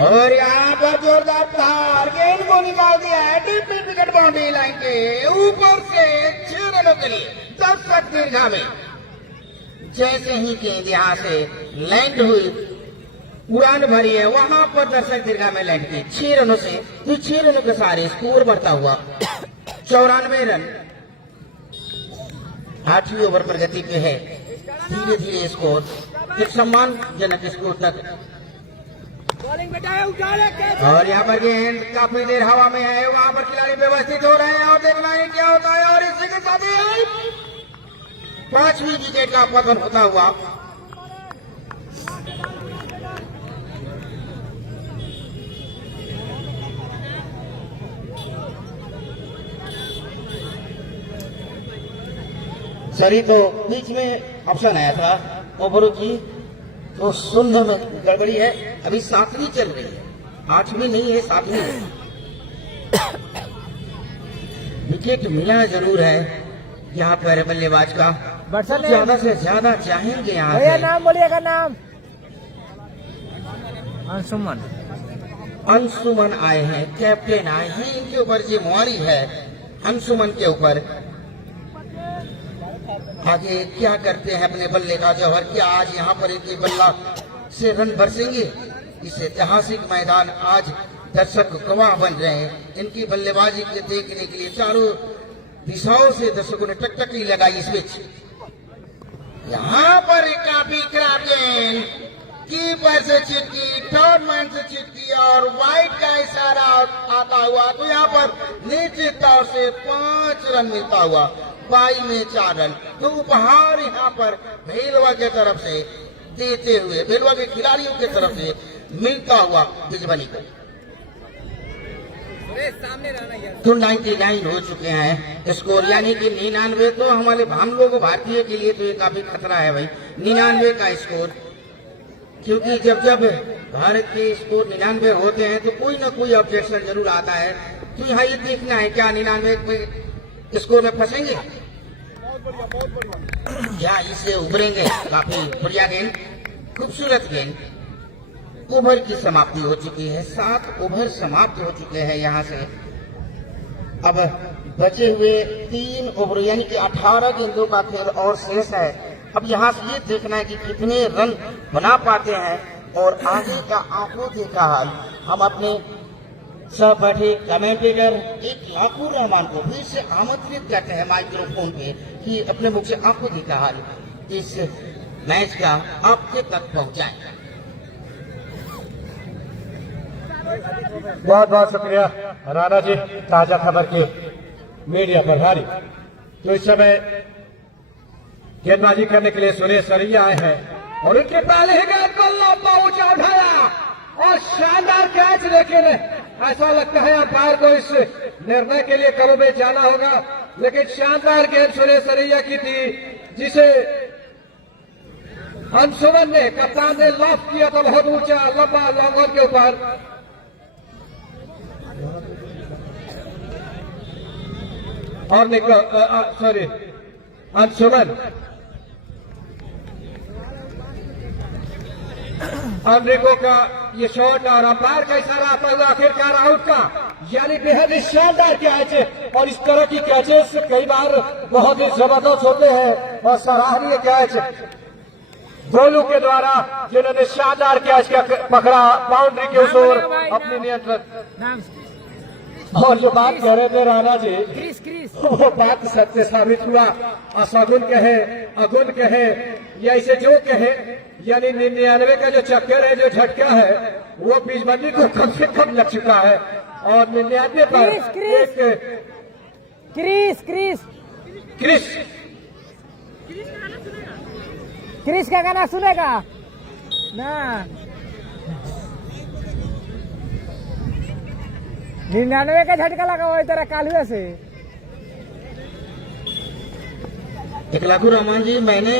और यहाँ पर जोरदार प्रहार, गेंद को निकाल दिया है डीप विकेट बाउंड्री लाइन के ऊपर से 6 रनों के लिए। दर्शक दीर्घा में जैसे ही गेंद यहाँ से लैंड हुई, उड़ान भरी है, वहां पर दर्शक दीर्घा में लैंड की 6 रनों से, तो 6 रनों के सारे स्कोर बढ़ता हुआ 94 रन 8वीं ओवर प्रगति पे है। धीरे धीरे स्कोर एक सम्मानजनक स्कोर तक। और यहाँ पर गेंद काफी देर हवा में है, वहां पर खिलाड़ी व्यवस्थित हो रहे हैं और देखना है क्या होता है। और इसी के साथ ही 5वीं विकेट का पतन होता हुआ सरी को बीच में ऑप्शन आया था ओवरों की, तो सुनने में गड़बड़ी है। अभी 7वीं चल रही है, 8वीं नहीं है, 7वीं है। विकेट मिला जरूर है यहाँ पर बल्लेबाज का, ज्यादा से ज्यादा चाहेंगे यहाँ भैया से। नाम बोलिएगा, नाम अंशुमन। अंशुमन आए हैं, कैप्टन आए हैं, इनके ऊपर जिम्मेवारी है अंशुमन के ऊपर। आगे क्या करते हैं अपने बल्ले का जौहर, क्या आज यहाँ पर इनके बल्ला से रन बरसेंगे। इस ऐतिहासिक मैदान आज दर्शक गवाह बन रहे हैं। इनकी बल्लेबाजी के देखने के लिए चारों दिशाओं से दर्शकों ने टकटकी लगाई इस बीच। यहाँ पर काफी खराब गेंद कीपर से छिटकी, थर्ड मैन से छिटकी और वाइट का इशारा आता हुआ, तो यहाँ पर निश्चित तौर से 5 रन मिलता हुआ, 22 में 4 रन। तो उपहार यहाँ पर भेलवा के तरफ से देते हुए, भेलवा के खिलाड़ियों की तरफ से मिलता हुआ बिजबनी को। तो 99 हो चुके हैं स्कोर, यानी कि 99 तो हमारे हम लोग भारतीय के लिए तो ये काफी खतरा है भाई, 99 का स्कोर। क्योंकि जब जब भारत के स्कोर 99 होते हैं तो कोई ना कोई ऑब्जेक्शन जरूर आता है। तो यहाँ ये देखना है क्या 99 में स्कोर में फंसेंगे या इससे उभरेंगे। काफी बढ़िया गेंद, खूबसूरत गेंद। ओवर की समाप्ति हो चुकी है, 7 ओवर समाप्त हो चुके हैं यहाँ से। अब बचे हुए 3 ओवर यानी कि 18 गेंदों का खेल और शेष है। अब यहाँ से ये देखना है कि कितने रन बना पाते हैं और आगे का आंखों देखा हाल। हम अपने सहपाठी कमेंटेटर एक लाखुर रहमान को फिर से आमंत्रित करते हैं माइक्रोफोन पे कि अपने मुख से आंखों देखा हाल इस मैच का आपके तक पहुंचाएं। बहुत बहुत शुक्रिया राणा जी, ताजा खबर की मीडिया प्रभारी। तो इस समय गेंदबाजी करने के लिए सुरेश सरैया आए हैं और उनके पहले ही गेंद को लंबा ऊंचा उठाया और शानदार कैच। लेकिन ऐसा लगता है अंपायर को इस निर्णय के लिए करो में जाना होगा, लेकिन शानदार गेंद सुरेश सरैया की थी जिसे अंशुमन ने, कप्तान ने लॉफ्ट किया था बहुत ऊंचा लंबा लॉन्ग ऑन के ऊपर। और सॉरी अंशुमन अमरीको का ये शॉट और अंपायर का इशारा आता हुआ आखिरकार आउट का, यानी बेहद ही शानदार कैच। और इस तरह की कैचेस कई बार बहुत ही जबरदस्त होते हैं और सराहनीय कैच गोलू के द्वारा, जिन्होंने शानदार कैच का पकड़ा बाउंड्री के उस ओर अपने नियंत्रण। और जो बात कह रहे थे राणा जी, वो बात सत्य साबित हुआ। असगुन कहे, अगुन कहे या इसे जो कहे, यानी 99 का जो चक्कर है, जो झटका है, वो बीजबंदी को कम से कम लग चुका है। और 99 पर एक क्रिस का गाना सुनेगा ना? 99 का झटका लगा हुआ तेरा कालुआ से। एक लाखू रहमान जी, मैंने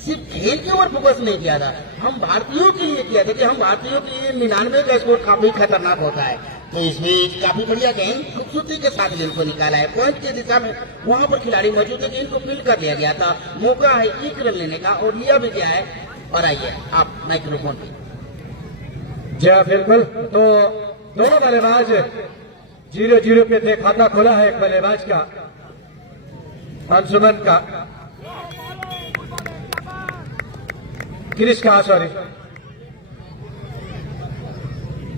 सिर्फ खेल के ऊपर फोकस नहीं किया था, हम भारतीयों के लिए किया था कि हम भारतीयों के लिए 99 का स्कोर काफी खतरनाक होता है। तो इसमें काफी बढ़िया गेंद खूबसूरती के साथ गेंद को निकाला है, पॉइंट की दिशा में वहां पर खिलाड़ी मौजूद है, गेंद को फील्ड कर दिया गया था। मौका है 1 रन लेने का और लिया भी गया है। और आइए आप माइक्रोफोन पे। जी बिल्कुल, तो दोनों बल्लेबाज 0-0 पे थे। खाता खुला है एक बल्लेबाज का, अंशुमन का, क्रिस का, सॉरी।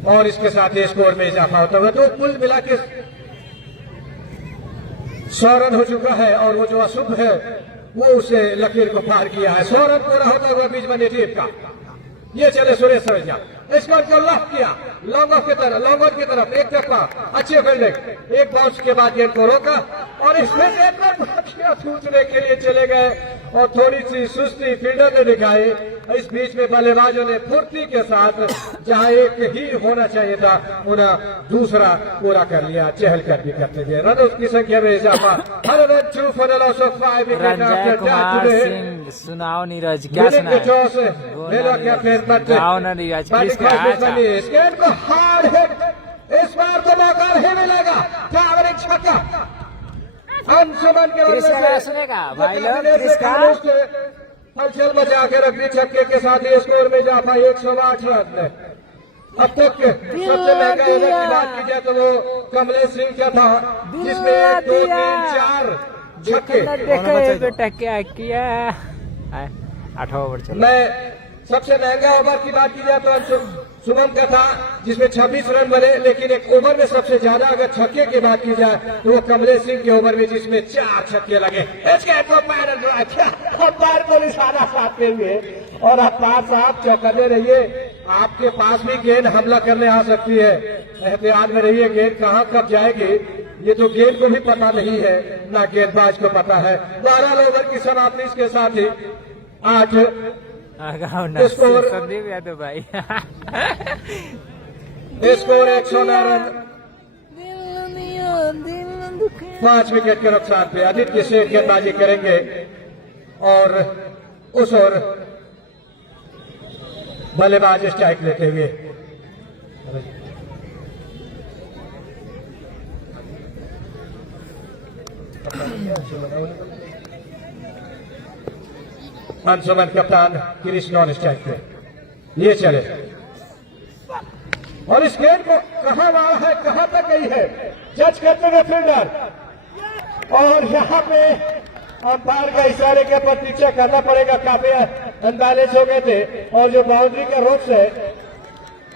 और इसके साथ ही स्कोर में इजाफा होता हुआ तो कुल मिला के 100 रन हो चुका है। और वो जो अशुभ है वो उसे लकीर को पार किया है। 100 रन पूरा होता हुआ बीजबंदी टीम का। ये चले सुरेश सरैया, स्कोर को लॉक किया लॉन्ग ऑफ की तरफ, लॉन्ग ऑन की तरफ, एक टप्पा अच्छी फील्डिंग, एक बाउंस के बाद गेंद को रोका और इसमें से एक रन किया, छूटने के लिए चले गए और थोड़ी सी सुस्ती फील्डर ने दिखाई। इस बीच में बल्लेबाजों ने फुर्ती के साथ जहां एक ही होना चाहिए था, उन्हें दूसरा पूरा कर लिया, चहल कर भी करते गए। रनों की संख्या में इजाफा। रंजय कुमार सिंह, सुनाओ नीरज, क्या सुना है? गाओ ना नीरज, किसका गेंद को हार्ड हिट, इस बार तो मौका नहीं मिलेगा। ट्रैवलिंग छक्का अंशुमन के सुनेगा भाई लोग, किसका हलचल मचा के रख दी छक्के के साथ ही स्कोर में इजाफा 108 रन। अब तक सबसे महंगा ओवर की बात की जाए तो वो कमलेश सिंह का था, जिसमें 1, 2, 3, 4 छक्के। क्या किया 8 ओवर चला। मैं सबसे महंगा ओवर की बात की जाए तो शुभम का था जिसमें 26 रन बने, लेकिन एक ओवर में सबसे ज्यादा अगर छक्के की बात की जाए तो वो कमलेश सिंह के ओवर में जिसमें 4 छक्के लगे। अंपायर को निशाना साधते हुए और अंपायर साहब चौकन्ने रहिए, आपके पास भी गेंद हमला करने आ सकती है, एहतियात में रहिए, गेंद कहाँ कब जाएगी ये तो गेंद को भी पता नहीं है, ना गेंदबाज को पता है। 12 ओवर की समाप्ति के साथ ही 8 स्कोर संदीप यादव भाई स्कोर 109 रन 5 विकेट के नुकसान पे आदित्य शेख गेंदबाजी करेंगे और उस ओर बल्लेबाज स्ट्राइक लेते हुए अंशुमन कप्तान गिरीश नॉन स्ट्राइक पे ये चले और इस गेंद को कहां मारा है, कहां तक गई है, जज करते हुए फील्डर, और यहां पे अंपायर का इशारे के पर पीछे करना पड़ेगा, काफी अनबैलेंस हो गए थे और जो बाउंड्री का रोक है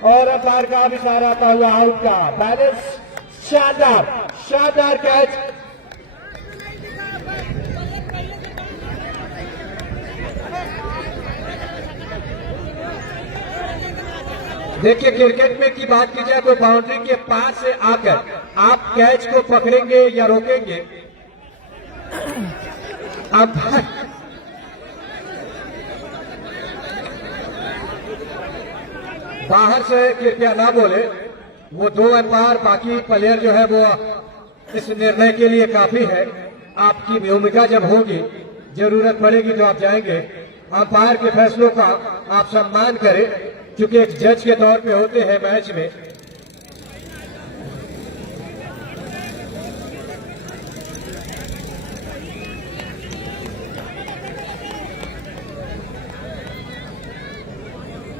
और अंपायर का इशारा आता हुआ आउट का बैलेंस, शानदार कैच। देखिए क्रिकेट में की बात की जाए तो बाउंड्री के पास से आकर आप कैच को पकड़ेंगे या रोकेंगे, अब बाहर से कृपया ना बोले, वो 2 अंपायर बाकी प्लेयर जो है वो इस निर्णय के लिए काफी है। आपकी भूमिका जब होगी, जरूरत पड़ेगी तो आप जाएंगे। अंपायर के फैसलों का आप सम्मान करें, क्योंकि एक जज के तौर पे होते हैं मैच में।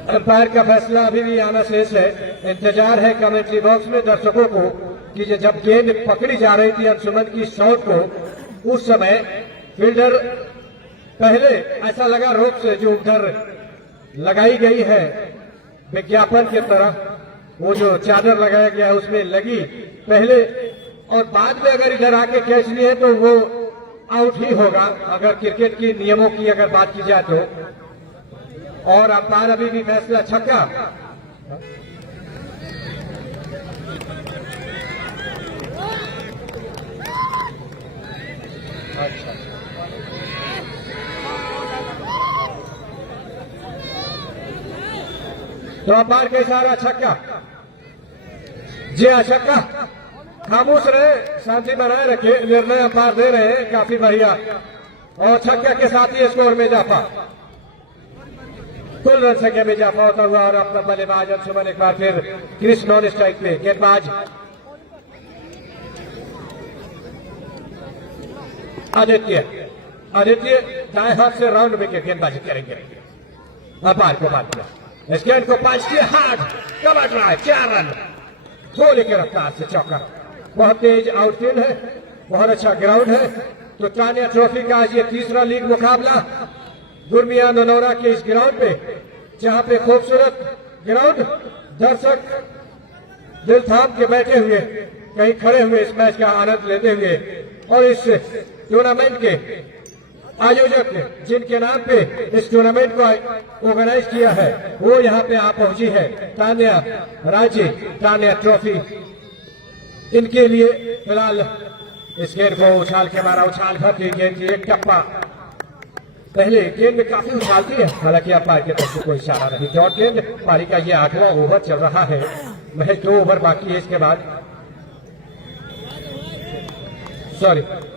अंपायर का फैसला अभी भी आना शेष है। इंतजार है कमेंट्री बॉक्स में दर्शकों को कि जब गेंद पकड़ी जा रही थी अंशुमन की शॉट को, उस समय फील्डर पहले ऐसा लगा रोक से जो उधर लगाई गई है विज्ञापन की तरह, वो जो चादर लगाया गया है उसमें लगी पहले, और बाद में अगर इधर आके कैच लिए तो वो आउट ही होगा अगर क्रिकेट की नियमों की अगर बात की जाए तो। और अंपायर अभी भी फैसला छक्का। अच्छा, तो अंपायर के इशारा छक्का। जी हाँ, छक्का। खामोश रहे, शांति बनाए रखे, निर्णय अंपायर दे रहे हैं काफी बढ़िया, और छक्का के साथ ही स्कोर में इजाफा, कुल रन संख्या में इजाफा होता हुआ। और अपना बल्लेबाज अंशुमन एक बार फिर क्रिस नॉन स्ट्राइक पे, गेंदबाज आदित्य दाएं हाथ से राउंड विकेट गेंदबाजी करेंगे। अंपायर को बात किया, इस गेंद को पांच के हाथ कवर ड्राइव, 4 रन, गोली के रफ्तार से चौका। बहुत तेज आउटफील्ड है, बहुत अच्छा ग्राउंड है। तो तानिया ट्रॉफी का आज ये 3रा लीग मुकाबला गुरमिया ननौरा के इस ग्राउंड पे, जहां पे खूबसूरत ग्राउंड, दर्शक दिल थाम के बैठे हुए, कहीं खड़े हुए इस मैच का आनंद लेते हुए, और इस टूर्नामेंट के आयोजक जिनके नाम पे इस टूर्नामेंट को ऑर्गेनाइज किया है, वो यहाँ पे आ पहुंची है, तानिया राजी, तानिया ट्रॉफी। इनके लिए फिलहाल इस गेंद को उछाल के मारा, उछाल भर दी गेंद की एक टप्पा, पहले गेंद में काफी उछालती है, हालांकि अंपायर की तरफ से कोई इशारा नहीं। डॉट गेंद, पारी का ये 8वां ओवर चल रहा है, महज 2 ओवर बाकी है इसके बाद,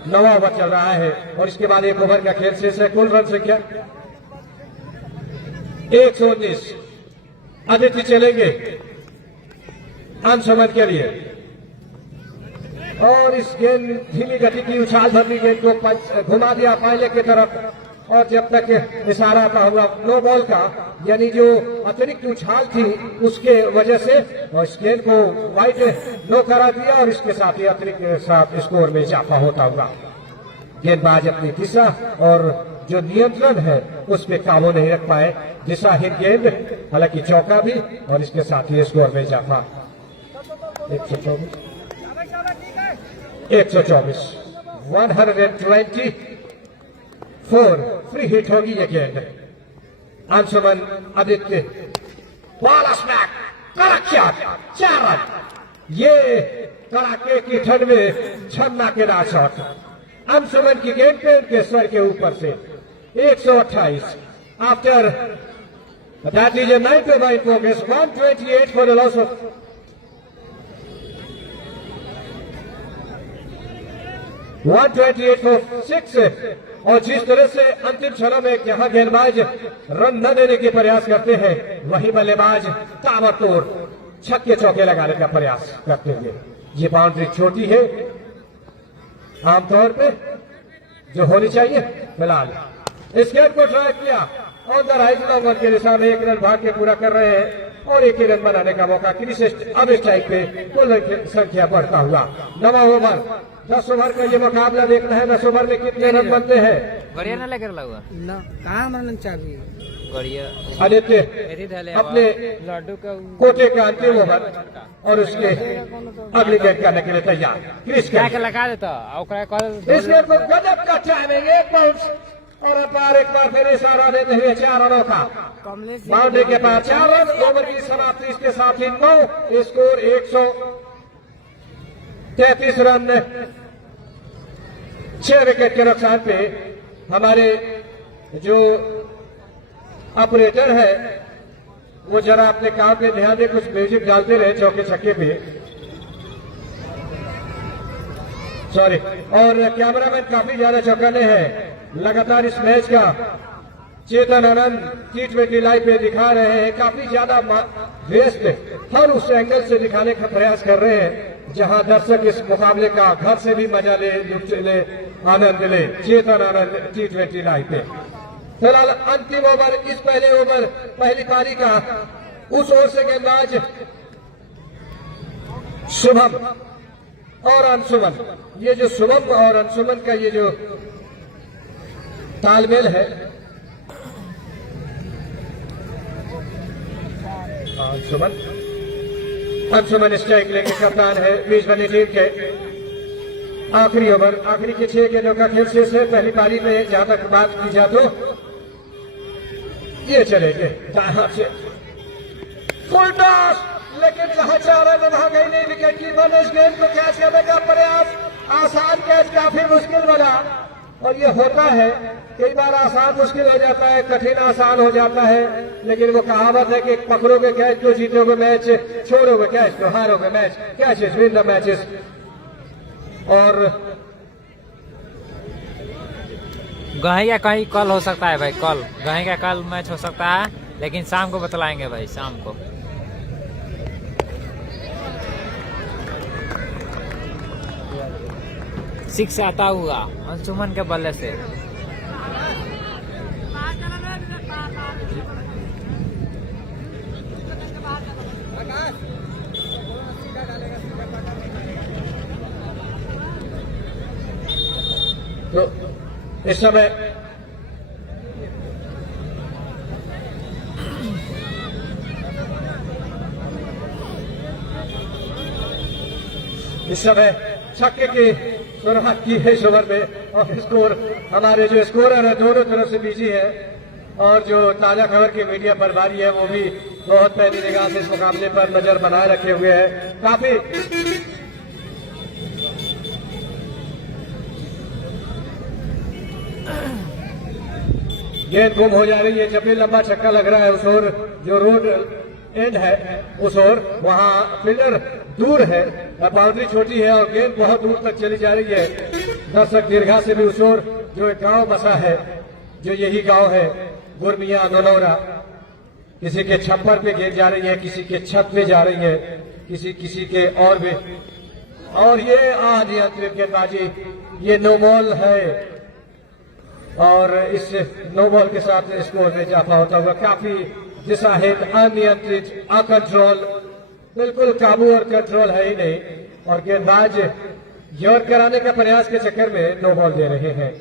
9वां ओवर चल रहा है, और इसके बाद 1 ओवर का खेल शेष है। कुल रन संख्या 119। आदित्य चलेंगे अंशुमन के लिए, और इस गेंद धीमी गति की उछाल भरनी गेंद को घुमा दिया पहले की तरफ, और जब तक इशारा आता होगा नो बॉल का, यानी जो अतिरिक्त उछाल थी उसके वजह से इस गेंद को वाइड नो करा दिया, और इसके साथ ही अतिरिक्त साथ स्कोर में इजाफा होता होगा। गेंदबाज अपनी 3रा और जो नियंत्रण है उस पे काबू नहीं रख पाए। दिशाहीन गेंद, हालांकि चौका भी और इसके साथ ही स्कोर में इजाफा। 124 124 फ्री हिट होगी ये गेंद। अंशुमन आदित्य बॉल स्मैक, कड़क 4 रन। ये कड़ाके की ठंड में छन्ना के दार शॉट अंशुमन की गेंद पे उनके सर के ऊपर से 128 after that is a 9 progress 128 for the loss of 128 for 6। और जिस तरह से अंतिम क्षणों में यहाँ गेंदबाज रन न देने के प्रयास करते हैं, वही बल्लेबाज ताबड़तोड़ छक्के चौके लगाने का प्रयास करते हैं। ये बाउंड्री छोटी है आमतौर पे जो होनी चाहिए। फिलहाल इस गेंद को ट्राई किया और द राइट लॉन्ग के दिशा में 1 रन भाग के पूरा कर रहे हैं और 1 रन बनाने का मौका। अब स्ट्राइक पे कुल संख्या बढ़ता हुआ 9वां ओवर। 10 ओवर का ये मुकाबला देखना है 10 ओवर में कितने रन बनते हैं। बढ़िया ना लग रहा हुआ ना कहाँ मन चाहिए बढ़िया। आदित्य अपने लड्डू का कोटे का अंतिम ओवर और उसके अगली गेंद करने के लिए तैयार। क्रिस क्या लगा देता इस गेंद को गजब का टाइमिंग, 1 बाउंस और अपार एक बार फिर इशारा देते हुए 4 रनों का बाउंड्री के पास 4 रन। ओवर की समाप्ति इसके साथ ही 9 स्कोर 133 रन 6 विकेट के नुकसान पे। हमारे जो ऑपरेटर है वो जरा अपने काम पे ध्यान दे, कुछ म्यूजिक डालते रहे चौके छक्के पे। सॉरी। और कैमरामैन काफी ज्यादा चौकन्ने हैं। लगातार इस मैच का चेतन आनंद T20 लाइव पे दिखा रहे हैं। काफी ज्यादा व्यस्त हर उस एंगल से दिखाने का प्रयास कर रहे हैं जहां दर्शक इस मुकाबले का घर से भी मजा ले, आनंद ले। चेतन आनंद T20 लाइव पे। फिलहाल अंतिम ओवर, इस पहले ओवर पहली पारी का उस ओर से गेंदबाज शुभम और अंशुमन, ये जो शुभम और अंशुमन का ये जो तालमेल है, अंशुमन स्ट्राइक लेके कप्तान है मेजबानी टीम के। आखिरी ओवर, आखिरी के 6 गेंदों का खेल शेष है पहली पारी में। जहां तक बात की जाए तो ये चलेंगे दाएं हाथ से फुल टॉस, लेकिन जहां 4 रन वहां गई नहीं। विकेट कीपर ने इस गेंद को कैच करने का प्रयास, आसान कैच काफी मुश्किल बना। और ये होता है कई बार, आसान मुश्किल हो जाता है, कठिन आसान हो जाता है। लेकिन वो कहावत है कि पकड़ोगे कैच तो जीतोगे मैच, छोड़ोगे कैच तो हारोगे match. Catches win the matches. और गहीं का कहीं कल हो सकता है भाई, कल गहीं का कल मैच हो सकता है, लेकिन शाम को बतलाएंगे भाई, शाम को। सिक्स आता हुआ अंशुमन के बल्ले से। तो इस समय छक्के की शुरुआत की है इस ओवर में। और स्कोर, हमारे जो स्कोरर है दोनों तरफ से बिजी है और जो ताजा खबर की मीडिया प्रभारी है वो भी बहुत पहली निगाह से इस मुकाबले पर नजर बनाए रखे हुए है। काफी गेंद गुम हो जा रही है। जब भी लंबा छक्का लग रहा है उस ओर जो रोड एंड है उस ओर, वहां फील्डर दूर है, बाउंड्री छोटी है और गेंद बहुत दूर तक चली जा रही है। दर्शक दीर्घा से भी उस ओर जो एक गांव बसा है, जो यही गांव है गुरमिया ननौरा, किसी के छप्पर पे गेंद जा रही है, किसी के छत पे जा रही है, किसी के और भी। और ये अनियंत्रित गेंदबाजी, ये नो बॉल है और इस नो बॉल के साथ स्कोर में इजाफा होता हुआ काफी दिशाहीन, अनियंत्रित, अकंट्रोल, बिल्कुल काबू और कंट्रोल है ही नहीं। और गेंदबाज योर कराने का प्रयास के चक्कर में नो बॉल दे रहे हैं।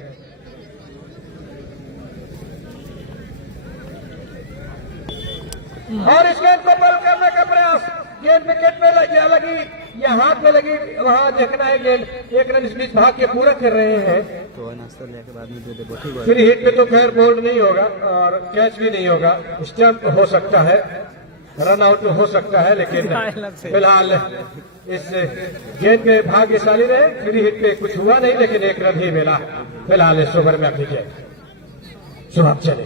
और इस गेंद को बल करने का प्रयास, गेंद विकेट में लगी या हाथ में लगी, वहां देखना है। गेंद एक रन इस बीच भाग के पूरा कर रहे हैं। तो नाश्ता लेके बाद में दे दे बहुत ही फ्री हिट पे तो खैर बोल्ड नहीं होगा और कैच भी नहीं होगा, स्टंप हो सकता है, रन आउट हो सकता है, लेकिन फिलहाल इस गेंद के भाग्यशाली रहे। फ्री हिट पे कुछ हुआ नहीं, लेकिन एक रन ही मिला फिलहाल इस ओवर में अपनी गेंद। शुभम चले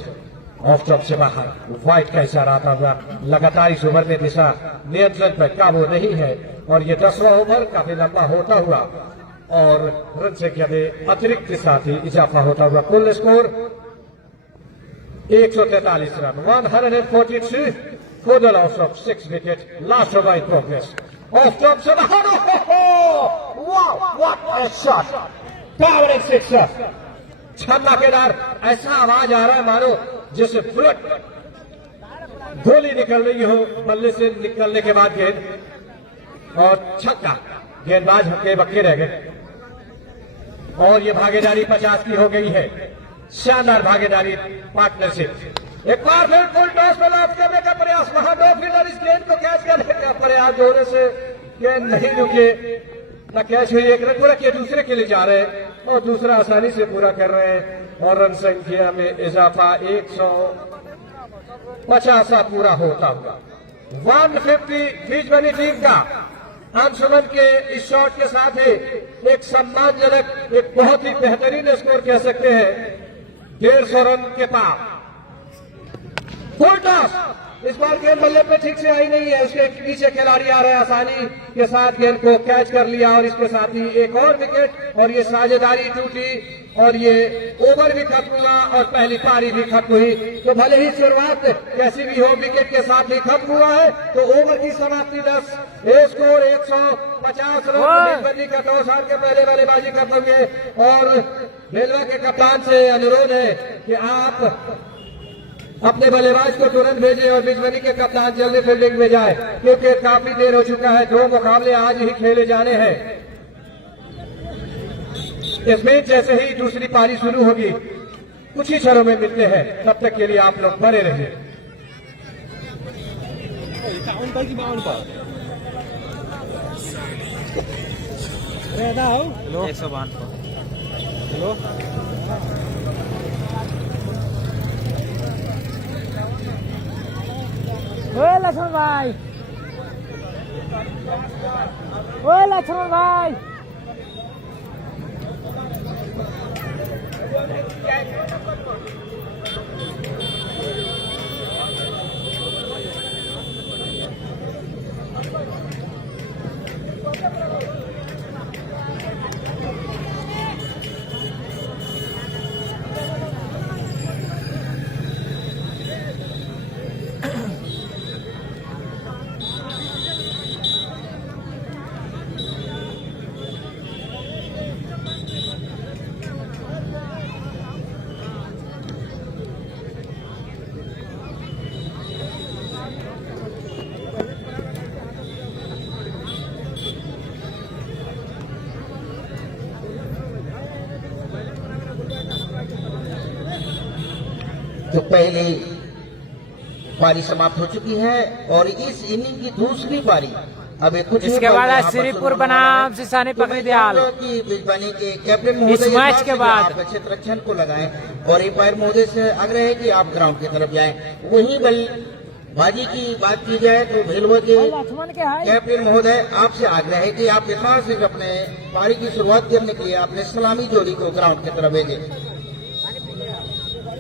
ऑफ टॉप से बाहर, वाइट का इशारा आता हुआ लगातार इस ओवर में दिशा नियंत्रण पर काबू नहीं है और ये 10वां ओवर काफी लंबा होता हुआ और रन संख्या में अतिरिक्त के साथ ही इजाफा होता हुआ कुल score 143 run, 142 for the loss of 6 wickets. Last over in progress. Off top से बाहर, wow, what a shot! Powering sixer. धमाकेदार ऐसा आवाज आ रहा है मानो जैसे बुलेट गोली निकल रही हो बल्ले से निकलने के बाद गेंद और छक्का। गेंदबाज हक्के बक्के रह गए और ये भागीदारी 50 की हो गई है। शानदार भागीदारी, पार्टनरशिप। एक बार फिर फुल टॉस में लॉफ करने का प्रयास, वहां दो फील्डर इस गेंद को कैच करने का प्रयास होने से गेंद नहीं रुके, न कैच हुई। एक रन पूरा किए, दूसरे के लिए जा रहे हैं और दूसरा आसानी से पूरा कर रहे हैं और रन संख्या में इजाफा 150 पूरा होता हुआ। 150 बीच बनी टीम का अंशुमन के इस शॉट के साथ ही एक सम्मानजनक, एक बहुत ही बेहतरीन स्कोर कह सकते हैं, 150 रन के पार। फुल टॉस, इस बार गेंद बल्ले पे ठीक से आई नहीं है, उसके पीछे खिलाड़ी आ रहे हैं, आसानी के साथ गेंद को कैच कर लिया और इसके साथ ही एक और विकेट और ये साझेदारी टूटी और ये ओवर भी खत्म हुआ और पहली पारी भी खत्म हुई। तो भले ही शुरुआत कैसी भी हो, विकेट के साथ ही खत्म हुआ है, तो ओवर की समाप्ति 10, स्कोर 150 रन। बंदी का टॉस हार के पहले बल्लेबाजी करते हुए और रेलवे के कप्तान से अनुरोध है कि आप अपने बल्लेबाज को तुरंत भेजें और बिजबनी के कप्तान जल्दी फील्डिंग में जाए, क्योंकि काफी देर हो चुका है। 2 मुकाबले आज ही खेले जाने हैं। इसमें जैसे ही दूसरी पारी शुरू होगी कुछ ही क्षणों में मिलते हैं, तब तक के लिए आप लोग बने रहिए। हेलो 152 हेलो ओए लक्ष्मण भाई, ओए लक्ष्मण भाई। तो पहली पारी समाप्त हो चुकी है और इस इनिंग की दूसरी पारी अब कुछ इसके बाद आज श्रीपुर बनाम सिसानी पकड़ी दयाल की बिजबानी के कैप्टन इस मैच के बाद क्षेत्र रक्षण को लगाएं और एम्पायर महोदय से आग्रह है कि आप ग्राउंड की तरफ जाएं। वहीं बल्लेबाजी की बात की जाए तो भेलवा के कैप्टन महोदय आपसे आग्रह है कि आप यथाशीघ्र अपने पारी की शुरुआत करने के लिए अपने सलामी जोड़ी को ग्राउंड की तरफ भेजें।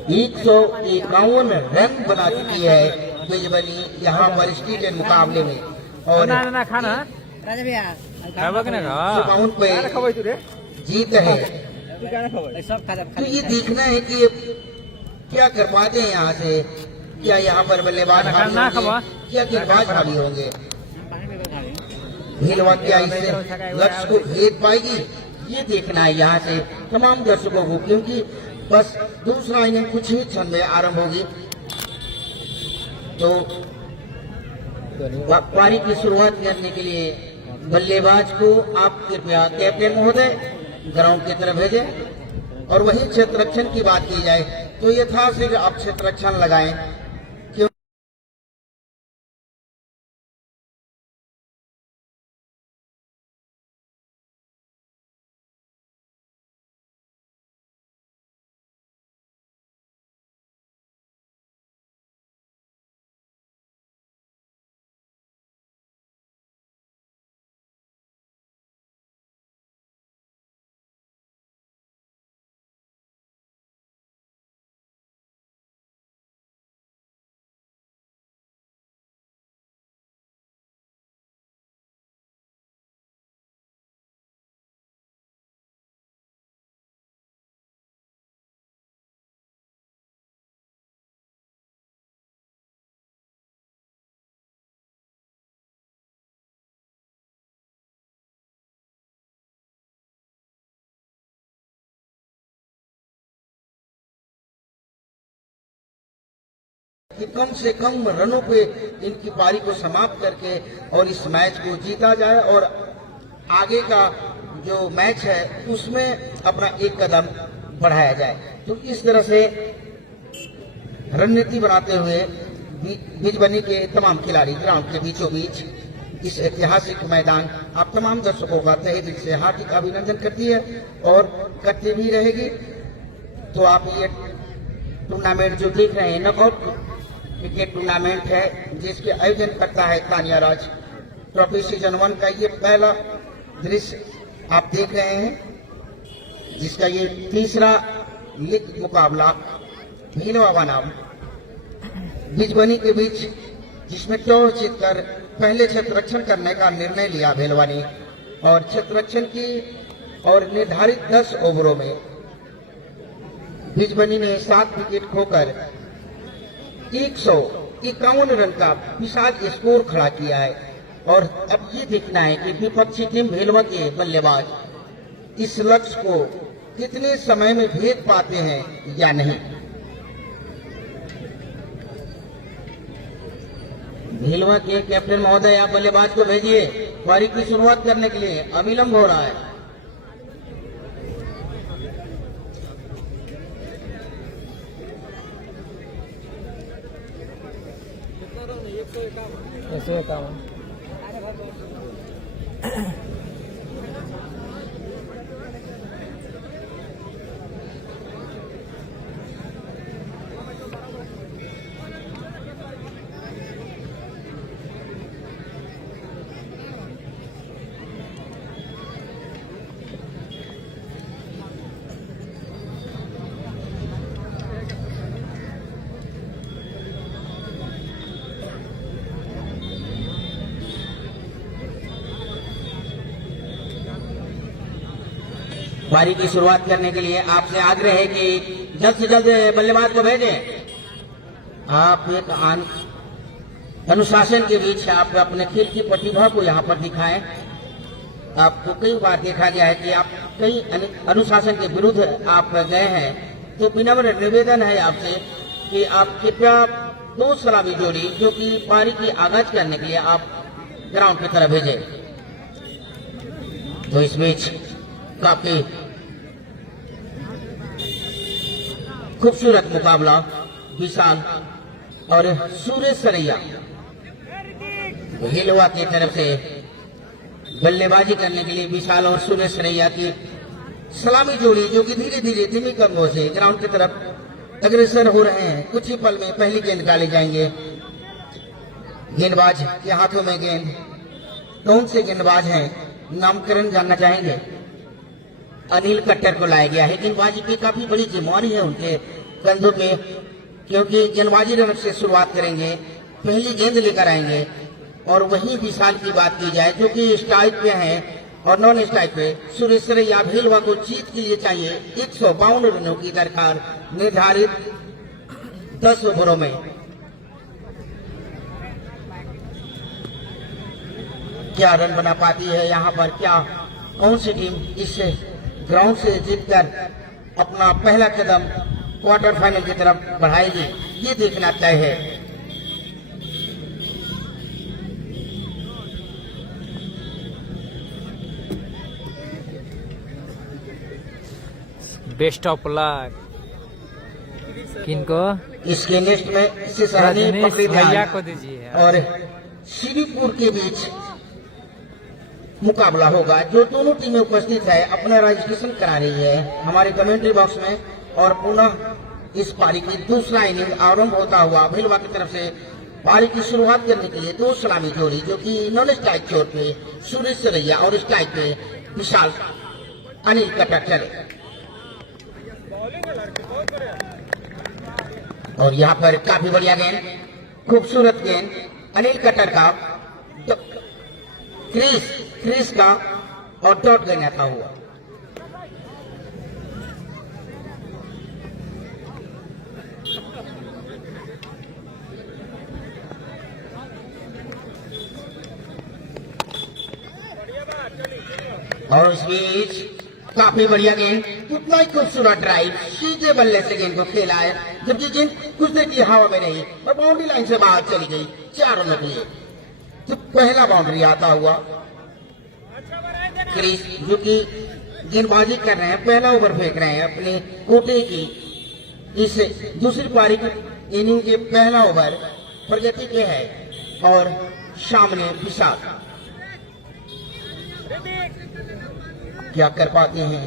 151 रन बना चुकी है बिजबनी यहाँ पर स्टेट मुकाबले में और ना खाना पे जीत है। तो ये देखना है कि क्या कर पाते हैं यहाँ से, क्या यहाँ पर बल्लेबाज भारी होंगे, क्या गेंदबाज भारी होंगे, भीलवा क्या इससे लक्ष्य को भेद पाएगी, ये देखना है यहाँ से तमाम दर्शकों को, क्योंकि बस दूसरा इनिंग कुछ ही क्षण में आरंभ होगी। तो पारी की शुरुआत करने के लिए बल्लेबाज को आप कृपया कैप्टन महोदय ग्राउंड की तरफ भेजें और वहीं क्षेत्ररक्षण की बात की जाए तो यथाशीघ्र आप क्षेत्ररक्षण लगाएं। कि कम से कम रनों पे इनकी पारी को समाप्त करके और इस मैच को जीता जाए और आगे का जो मैच है उसमें अपना एक कदम बढ़ाया जाए। तो इस तरह से रणनीति बनाते हुए बीजबनी के तमाम खिलाड़ी ग्राउंड के बीचों बीच इस ऐतिहासिक मैदान आप तमाम दर्शकों का तहे दिल से हार्दिक अभिनंदन करती है और करती भी रहेगी। तो आप ये टूर्नामेंट जो देख रहे हैं नॉकआउट क्रिकेट टूर्नामेंट है जिसके आयोजन करता है तानिया राज ट्रॉफी सीजन 1 का ये पहला दृश्य आप देख रहे हैं जिसका ये तीसरा लीग मुकाबला भीलवा बनाम बीजबनी के बीच जिसमें टॉस जीतकर पहले क्षेत्ररक्षण करने का निर्णय लिया भीलवा ने और क्षेत्ररक्षण की और निर्धारित 10 ओवरों में बीजबनी ने 7 विकेट खोकर 151 रन का विशाल स्कोर खड़ा किया है। और अब ये देखना है कि विपक्षी टीम भीलवा के बल्लेबाज इस लक्ष्य को कितने समय में भेद पाते हैं या नहीं। भीलवा के कैप्टन महोदय आप बल्लेबाज को भेजिए, पारी की शुरुआत करने के लिए अविलंब हो रहा है। पारी की शुरुआत करने के लिए आपसे आग्रह है कि जल्द से जल्द बल्लेबाज को भेजें। आप एक अनुशासन के बीच आप अपने खेल की प्रतिभा को यहाँ पर दिखाएं। आपको कई बार देखा गया है कि आप कई अनुशासन के विरुद्ध आप गए हैं, तो विनम्र निवेदन है आपसे कि आप कृपया 2 सलामी जोड़ी जो कि पारी की आगाज करने के लिए आप ग्राउंड की तरफ भेजें। तो इस बीच काफी खूबसूरत मुकाबला विशाल और सूरज सरैया भीलवा की तरफ से बल्लेबाजी करने के लिए विशाल और सूरज सरैया की सलामी जोड़ी जो कि धीरे धीरे धीमी कदमों से ग्राउंड की तरफ अग्रसर हो रहे हैं। कुछ ही पल में पहली गेंद डाले जाएंगे। गेंदबाज के हाथों में गेंद, कौन से गेंदबाज हैं नामकरण जानना चाहेंगे। अनिल कट्टर को लाया गया है। गेंदबाजी की काफी बड़ी जिम्मेवारी है उनके कंधों पे, क्योंकि गेंदबाजी रन से शुरुआत करेंगे, पहली गेंद लेकर आएंगे। और वहीं विशाल की बात की जाए जो कि स्ट्राइक पे हैं और नॉन स्ट्राइक पे सुरेश सरैया भीलवा को जीत के लिए चाहिए 152 रनों की दरकार निर्धारित 10 ओवरों में। क्या रन बना पाती है यहाँ पर, क्या कौन सी टीम इस ग्राउंड से जीतकर अपना पहला कदम क्वार्टर फाइनल की तरफ बढ़ाएगी, ये देखना तय है। बेस्ट ऑफ लक किनको, इसके नेक्स्ट में सिसरानी पकड़ी भैया को दीजिए। और श्रीपुर के बीच मुकाबला होगा। जो दोनों टीमें उपस्थित है अपना रजिस्ट्रेशन करा रही है हमारे कमेंट्री बॉक्स में। और पुनः इस पारी की दूसरा इनिंग आरंभ होता हुआ भीलवा की तरफ से पारी की शुरुआत करने के लिए 2 सलामी जोड़ी जो कि नॉन स्ट्राइक चोट पे सूरज सरैया और स्ट्राइक पे विशाल अनिल कट्टर चले। और यहाँ पर काफी बढ़िया गेंद, खूबसूरत गेंद अनिल कट्टर का क्रीज का और डॉट गेंद आता हुआ। और इस बीच काफी बढ़िया गेंद, उतना ही खूबसूरत ड्राइव, सीधे बल्ले से गेंद को खेला है, जबकि गेंद कुछ देर की हवा में रही और बाउंड्री लाइन से बाहर चली गई 4 रनों के लिए। तो पहला बाउंड्री आता हुआ क्रिस, जो कि गेंदबाजी कर रहे हैं, पहला ओवर फेंक रहे हैं अपनी कोटे की इस दूसरी पारी की इनिंग के पहला ओवर प्रगति पे है और सामने विशाल क्या कर पाते हैं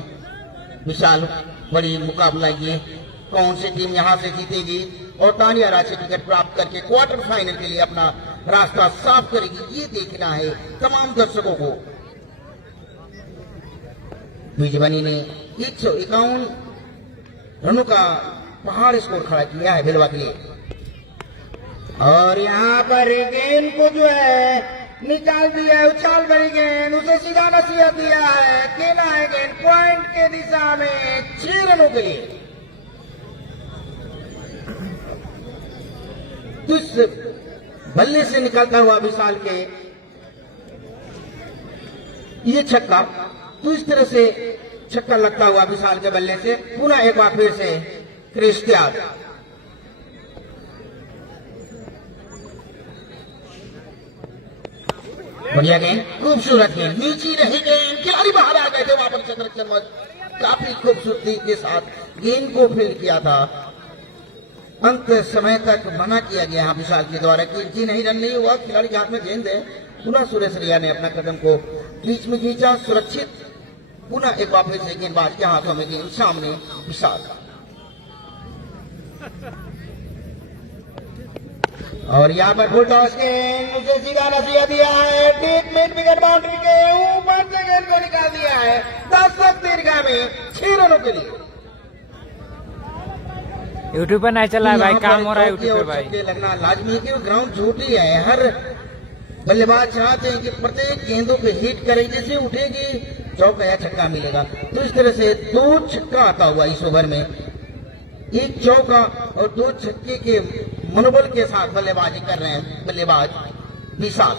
विशाल। बड़ी मुकाबला ये, कौन सी टीम यहां से जीतेगी और तानिया राशि टिकट प्राप्त करके क्वार्टर फाइनल के लिए अपना रास्ता साफ करेगी, ये देखना है तमाम दर्शकों को। बीजबनी ने 151 रनों का पहाड़ स्कोर खड़ा किया है भेलवा के लिए और यहाँ पर गेंद को जो है निकाल दिया है, उछाल भरी गेंद, उसे सीधा नसीहत दिया है, खेला है गेंद पॉइंट के दिशा में 6 रनों के लिए। तो इस बल्ले से निकलता हुआ विशाल के ये छक्का, तो इस तरह से छक्का लगता हुआ विशाल के बल्ले से पुनः एक बार फिर से क्रिस त्याग। बढ़िया गेंद, खूबसूरत गेंद, नीचे रही गेंद, खिलाड़ी बाहर आ गए थे, वहां पर चंद्रचंद काफी खूबसूरती के साथ गेंद को फील्ड किया था। अंत समय तक मना किया गया विशाल के द्वारा कि जी नहीं, रन नहीं हुआ, खिलाड़ी के हाथ में गेंद है। पुनः सुरेश रैया ने अपना कदम को बीच में खींचा, सुरक्षित, पुनः एक बार फिर से गेंदबाज के हाथों में गेंद, सामने विशाल और यहाँ पर फुल टॉस गेंद, उसे सीधा नसीहत दिया है, ठीक मिड विकेट बाउंड्री के ऊपर से गेंद को निकाल दिया है 10 रन दीर्घा में 6 रनों के लिए। यूट्यूब पर नहीं चला है भाई, काम हो रहा है यूट्यूब पे भाई। लगना लाजमी है कि ग्राउंड छोटी है, हर बल्लेबाज चाहते हैं कि प्रत्येक गेंदों पे हिट करें, जैसे उठेगी चौका या छक्का मिलेगा। तो इस तरह से 2 छक्का आता हुआ इस ओवर में, 1 चौका और 2 छक्के के मनोबल के साथ बल्लेबाजी कर रहे हैं बल्लेबाज विशाल।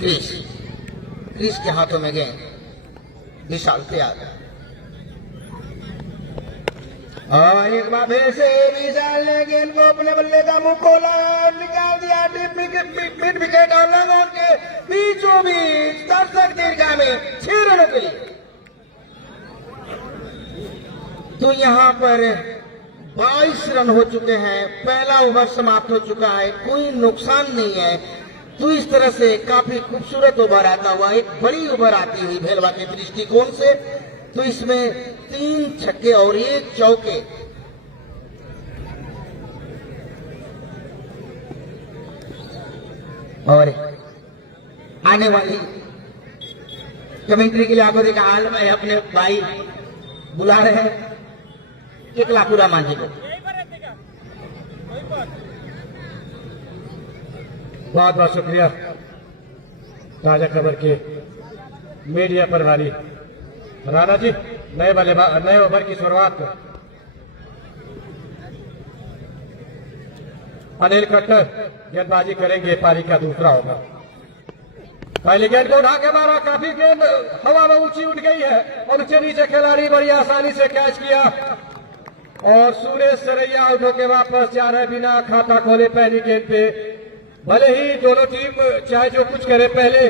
क्रिस के हाथों में गेंद, विशाल तैयार और एक बार फिर से विशाल ने गेंद को अपने बल्ले का मुंह खोला और निकाल दिया मिड विकेट और लॉन्ग ऑन के बीचों बीच 10 रन दीर्घा में 6 रनों के लिए। तो यहाँ पर 22 रन हो चुके हैं, पहला ओवर समाप्त हो चुका है, कोई नुकसान नहीं है। तो इस तरह से काफी खूबसूरत ओवर आता हुआ, एक बड़ी ओवर आती हुई भेलवा के दृष्टिकोण से। तो इसमें 3 छक्के और 1 चौके, और आने वाली कमेंट्री के लिए आपको देखा हाल में अपने भाई बुला रहे हैं एक लाखुरा मांझी को। बहुत बहुत शुक्रिया ताजा खबर के मीडिया प्रभारी राणा जी। नए ओवर की शुरुआत अनिल खट्टर गेंदबाजी करेंगे, पारी का दूसरा ओवर। पहली गेंद को उठा के मारा, काफी गेंद हवा में ऊंची उठ गई है और नीचे नीचे खिलाड़ी बड़ी आसानी से कैच किया और सुरेश सरैया आउट होकर वापस जा रहे बिना खाता खोले पहली गेंद पे। भले ही दोनों टीम चाहे जो कुछ करे, पहले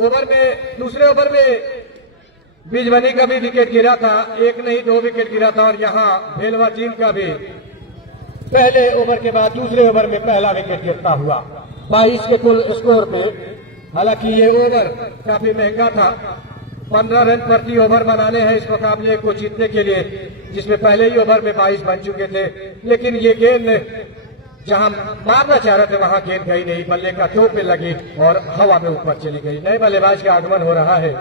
ओवर में, दूसरे ओवर में बीजबनी का भी विकेट गिरा था, 1 नहीं 2 विकेट गिरा था और यहाँ भेलवा टीम का भी पहले ओवर के बाद दूसरे ओवर में पहला विकेट गिरता हुआ 22 के कुल स्कोर पे। हालांकि ये ओवर काफी महंगा था, 15 रन प्रति ओवर बनाने हैं इस मुकाबले को जीतने के लिए, जिसमें पहले ही ओवर में 22 बन चुके थे। लेकिन ये गेंद जहां मारना चाह रहे थे वहां गेंद गई नहीं, बल्ले का टो पे लगी और हवा में ऊपर चली गई। नए बल्लेबाज का आगमन हो रहा है,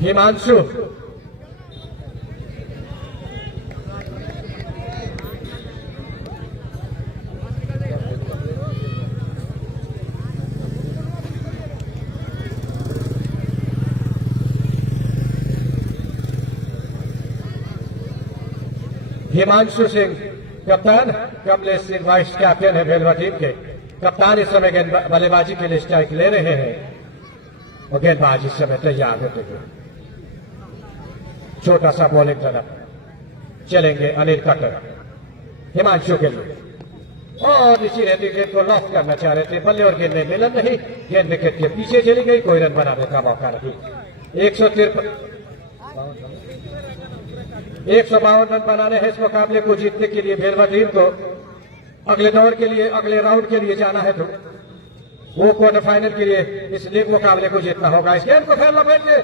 हिमांशु। हिमांशु सिंह कप्तान, कमलेश सिंह वाइस कैप्टन है भेलवा टीम के। कप्तान इस समय बल्लेबाजी के लिए स्ट्राइक ले रहे हैं और गेंदबाज इस समय तैयार होते हुए छोटा सा बॉलिंग तरफ चलेंगे अनिल कटर हिमांशु के लिए और नीचे रहती गेंद को लॉक करना चाह रहे थे, बल्ले और गेंद में मिलन नहीं, गेंद विकेट के पीछे चली गई, कोई रन बनाने का मौका नहीं। 152 रन बनाने हैं इस मुकाबले को जीतने के लिए भेलवा टीम को। अगले दौर के लिए, अगले राउंड के लिए जाना है तो वो क्वार्टर फाइनल के लिए इस लीग मुकाबले को जीतना होगा। इस गेंद को फिर लपेट के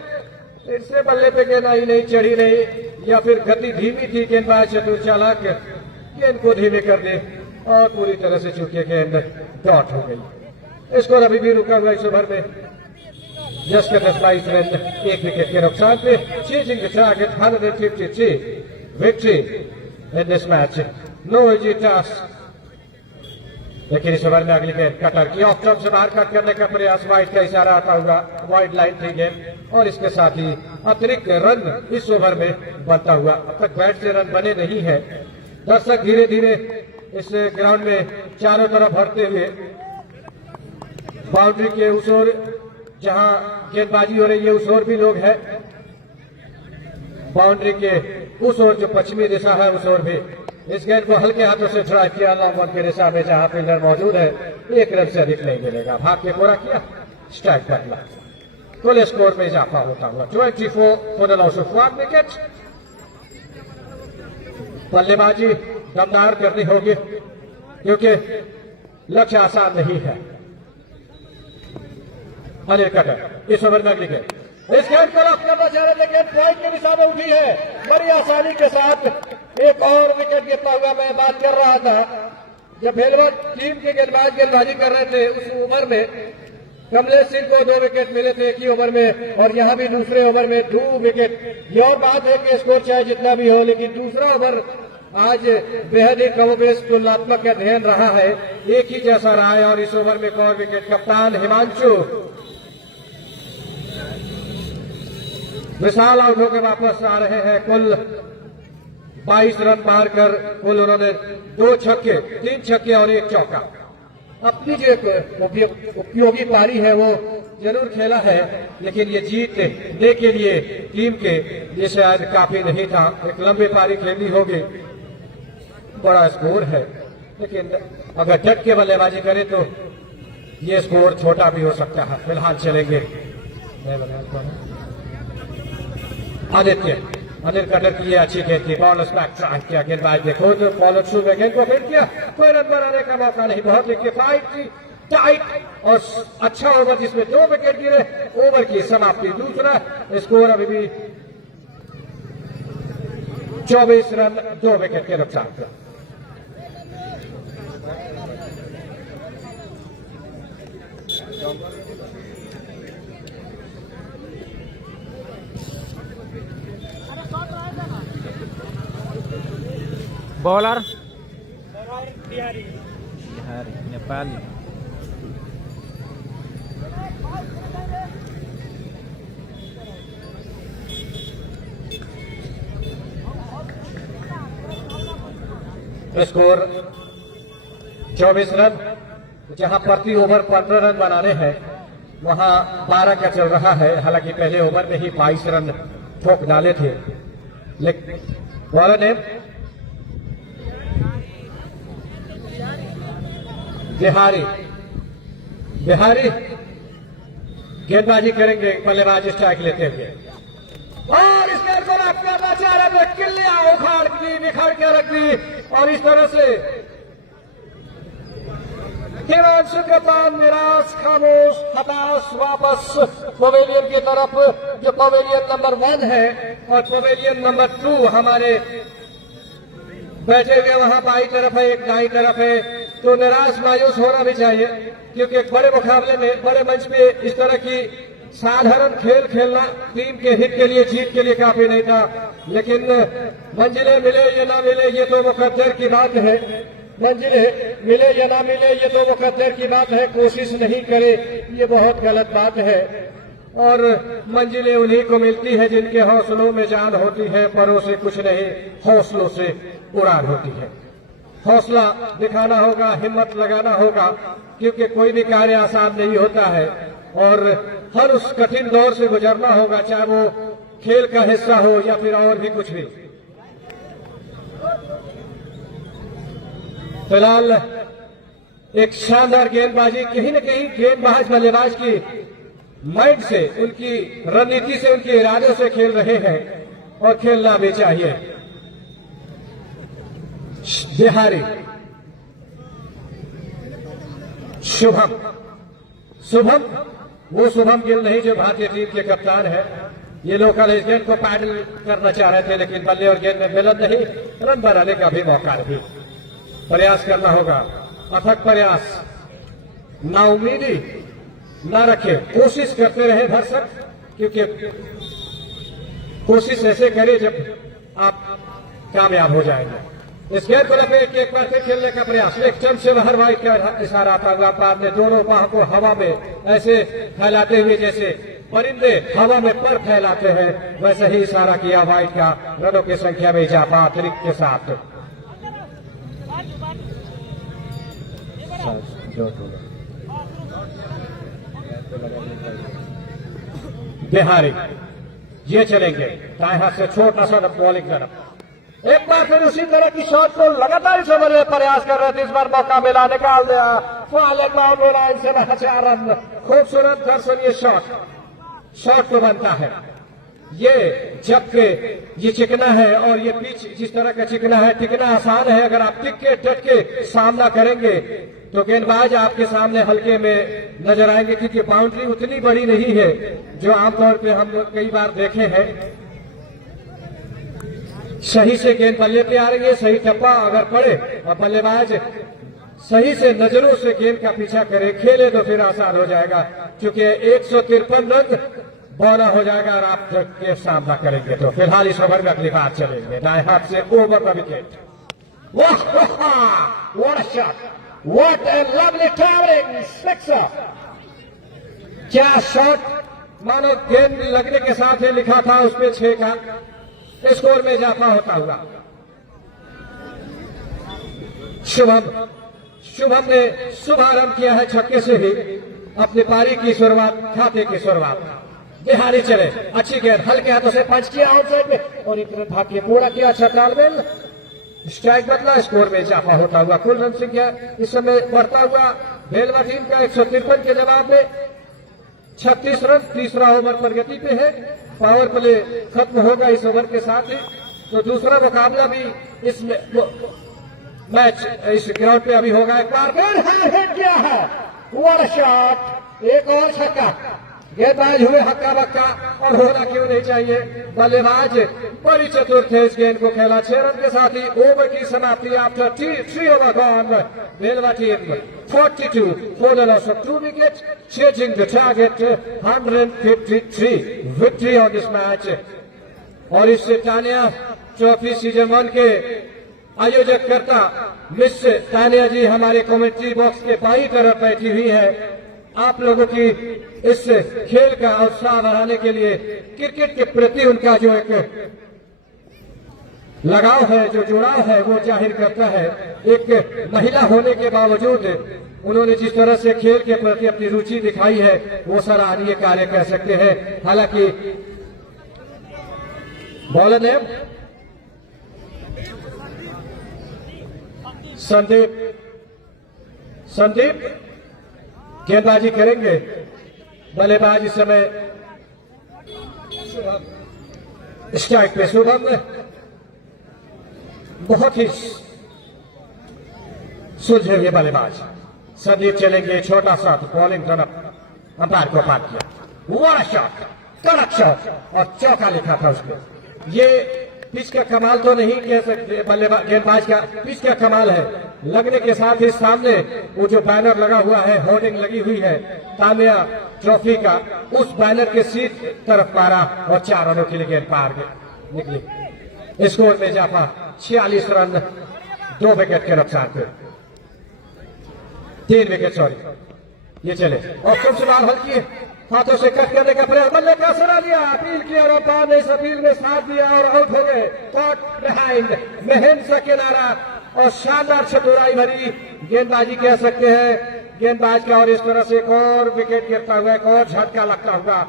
फिर से बल्ले पे गेंद आई नहीं, चढ़ी नहीं, या फिर गति धीमी थी, गेंदबाज चतुर चालाक गेंद को धीमे कर दे और पूरी तरह से चूके गेंद डॉट हो गई। स्कोर अभी भी रुका हुआ इस ओवर में, जस्ट के 10-22 रन, 1 विकेट के नुकसान पे। Chasing the target 153 victory in this match, no easy task. लेकिन इस ओवर में अगली गेंद कटर की ऑफ स्टंप से बाहर कट करने का प्रयास, वाइड का इशारा आता होगा, वाइड लाइन थी गेंद और इसके साथ ही अतिरिक्त रन इस ओवर में बनता हुआ। अब तक बैट से रन बने नहीं है। दर्शक धीरे धीरे इस ग्राउंड में चारों तरफ भरते हुए बाउंड्री के उस ओर जहां गेंदबाजी हो रही है उस ओर भी लोग हैं, बाउंड्री के उस ओर जो पश्चिमी दिशा है उस ओर भी। इस गेंद को हल्के हाथों से ड्राइव किया लॉन्ग ऑन की दिशा में जहां फील्डर मौजूद है, 1 रन से अधिक नहीं मिलेगा। भाग के पूरा किया, स्ट्राइक करना, कुल स्कोर में इजाफा होता हुआ 24 for the loss of 1 wicket. बल्लेबाजी दमदार करनी होगी क्योंकि लक्ष्य आसान नहीं है। अनिल कटर इस ओवर में अगली गेंद, इस गेंद को लॉक करना चाह रहे थे, गेंद पॉइंट के दिशा में उठी है बड़ी आसानी के साथ। एक और विकेट गिरता हुआ मैं बात कर रहा था, जब भेलवा टीम के गेंदबाज गेंदबाजी कर रहे थे उस ओवर में कमलेश सिंह को 2 विकेट मिले थे एक ही ओवर में, और यहां भी दूसरे ओवर में 2 विकेट। ये और बात है कि स्कोर चाहे जितना भी हो, लेकिन दूसरा ओवर आज बेहद ही कमोबेश तुलनात्मक अध्ययन रहा है, एक ही जैसा रहा है। और इस ओवर में एक और विकेट, कप्तान हिमांशु विशाल आउट होकर वापस आ रहे हैं। कुल 22 रन मारकर कुल उन्होंने 2 छक्के, 3 छक्के और 1 चौका। अपनी जो उपयोगी पारी है वो जरूर खेला है, लेकिन ये जीतने के लिए टीम के ये शायद काफी नहीं था। एक लंबी पारी खेलनी होगी, बड़ा स्कोर है, लेकिन अगर डट के बल्लेबाजी करें तो ये स्कोर छोटा भी हो सकता है। फिलहाल चलेंगे आदित्य, अनिल कटर की ये अच्छी गेंद थी, बॉल बैक ट्रैक किया, गेंदबाज ने खुद फॉलो थ्रू में गेंद को फिर किया, कोई रन बनाने का मौका नहीं। बहुत ही किफायती टाइट और अच्छा ओवर जिसमें 2 विकेट गिरे, ओवर की समाप्ति। दूसरा स्कोर अभी भी 24 रन 2 विकेट के नुकसान पर। Bowler Bihari Nepali. Score 24 run, जहां प्रति ओवर 15 रन बनाने हैं वहां 12 का चल रहा है। हालांकि पहले ओवर में ही 22 रन ठोक डाले थे, लेकिन बॉलर ने बिहारी गेंदबाजी करेंगे, बल्लेबाज स्ट्राइक लेते हुए और इस गेंद को रख करना चाह रहे थे, किल्लियां उखाड़ दी, बिखर के रख दी और इस तरह से हिमांशु कप्तान निराश, खामोश, हताश वापस पवेलियन की तरफ, जो पवेलियन नंबर 1 है और पवेलियन नंबर 2 हमारे बैठे हुए वहां बाई तरफ है, एक दाई तरफ है। तो निराश मायूस होना भी चाहिए, क्योंकि एक बड़े मुकाबले में, बड़े मंच पे इस तरह की साधारण खेल खेलना टीम के हित के लिए, जीत के लिए काफी नहीं था। लेकिन मंजिलें मिले या ना मिले ये तो मुकद्दर की बात है, मंजिलें मिले या ना मिले ये तो मुकद्दर की बात है, कोशिश नहीं करे ये बहुत गलत बात है। और मंजिलें उन्हीं को मिलती है जिनके हौसलों में जान होती है, परों से कुछ नहीं, हौसलों से उड़ान होती है। हौसला दिखाना होगा, हिम्मत लगाना होगा, क्योंकि कोई भी कार्य आसान नहीं होता है और हर उस कठिन दौर से गुजरना होगा, चाहे वो खेल का हिस्सा हो या फिर और भी कुछ भी। फिलहाल एक शानदार गेंदबाजी, कहीं न कहीं गेंदबाज बल्लेबाज की माइंड से, उनकी रणनीति से, उनके इरादों से खेल रहे हैं और खेलना भी चाहिए। बिहारी, शुभम वो शुभम गिल नहीं जो भारतीय टीम के कप्तान है। ये लोकल इस गेंद को पैडल करना चाह रहे थे, लेकिन बल्ले और गेंद में मिलन नहीं, रन बनाने का भी मौका नहीं। प्रयास करना होगा, अथक प्रयास, नाउमीदी न रखे, कोशिश करते रहे दर्शक, क्योंकि कोशिश ऐसे करें जब आप कामयाब हो जाएंगे। इस गेंद को लपेट के एक बार फिर खेलने का प्रयास, एक चंद से बाहर वाइड का इशारा आता हुआ पार ने दोनों बाहों को हवा में ऐसे फैलाते हुए जैसे परिंदे हवा में पर फैलाते हैं, वैसे ही इशारा किया वाइड का। रनों की संख्या में इजाफा अतिरिक्त के साथ। बिहारी ये चलेंगे दाएं हाथ से छोटा सा बॉलिंग तरफ, एक बार फिर उसी तरह की शॉट को लगातार इस ओवर में प्रयास कर रहे थे, इस बार मौका मिला, निकाल दिया, लाइन से 4 रन। खूबसूरत दर्शनीय शॉट तो बनता है ये, जबकि ये चिकना है और ये पिच जिस तरह का चिकना है, टिकना आसान है। अगर आप टिक के डट के सामना करेंगे तो गेंदबाज आपके सामने हल्के में नजर आएंगे, क्योंकि बाउंड्री उतनी बड़ी नहीं है जो आमतौर पे हम लोग कई बार देखे हैं। सही से गेंद बल्ले पे आ रही है, सही टप्पा अगर पड़े और बल्लेबाज सही से नजरों से गेंद का पीछा करे, खेले तो फिर आसान हो जाएगा, क्योंकि 153 रन बौना हो जाएगा और आप के सामना करेंगे। तो फिलहाल इस ओवर में अगली बार चलेंगे दाएं हाथ से over the wicket. What a shot, what a lovely towering sixer. क्या शॉट, मानो गेंद लगने के साथ ही लिखा था उस पे 6 का स्कोर में इजाफा होता हुआ। शुभम ने शुभारंभ किया है छक्के से ही अपनी पारी की शुरुआत, खाते की शुरुआत। बिहारी चले, अच्छी गेंद हल्के हाथों से पंच किया आउटसाइड में और एक रन भाग पूरा किया, अच्छा तालमेल, स्ट्राइक बदला, स्कोर में इजाफा होता हुआ। कुल रन संख्या इस समय बढ़ता हुआ भेलवा टीम का 153 के जवाब में 36 रन, तीसरा ओवर प्रगति पे है। पावर प्ले खत्म होगा इस ओवर के साथ ही, तो दूसरा मुकाबला भी इस मैच इस ग्राउंड पे अभी होगा। एक बार फिर हिट किया है, व्हाट शॉट, एक और छक्का। गेंदबाज हुए हक्का बक्का और होना क्यों नहीं चाहिए, बल्लेबाज बड़ी चतुर थे, इस गेंद को खेला 6 रन के साथ ही ओवर की समाप्ति। After 3 over gone, Bhelwa team 42 for the loss of 2 wickets, chasing the target 153 victory on this match। और इस तानिया ट्रॉफी सीजन 1 के आयोजक करता मिस तानिया जी हमारे कमेंट्री बॉक्स के बाईं तरफ बैठी हुई है। आप लोगों की इस खेल का उत्साह बढ़ाने के लिए, क्रिकेट के प्रति उनका जो एक लगाव है, जो जुड़ाव है, वो जाहिर करता है। एक महिला होने के बावजूद उन्होंने जिस तरह से खेल के प्रति अपनी रुचि दिखाई है, वो सराहनीय कार्य कह सकते हैं। हालांकि बॉलर ने संदीप गेंदबाजी करेंगे, बल्लेबाज इस समय स्ट्राइक पे। शुभम बहुत ही सुलझे हुए बल्लेबाज, संदीप चलेंगे, छोटा सा बॉलिंग तरफ अंपायर को पार किया, व्हाट शॉट, कड़क शॉट और चौका लिखा था उसको। ये पिच का कमाल तो नहीं कह सकते, बल्लेबाज गेंदबाज का पिच का कमाल है। लगने के साथ ही सामने वो जो बैनर लगा हुआ है, होर्डिंग लगी हुई है तानिया ट्रॉफी का, उस बैनर के सीट तरफ मारा और 4 रनों के लिए गेंद पार निकली। स्कोर में इजाफा 46 रन, 2 विकेट के नुकसान पे, 3 विकेट सॉरी। ये चले और फिर से बाल हल्की हाथों से कट करने का प्रयास, बल्ले का सरा लिया, अपील किया और अंपायर ने इस अपील में साथ दिया और आउट हो गए। कॉट बिहाइंड, महन सा किनारा और शानदार चतुराई भरी गेंदबाजी कह सकते हैं गेंदबाज का। और इस तरह से एक और विकेट गिरता हुआ, एक और झटका लगता हुआ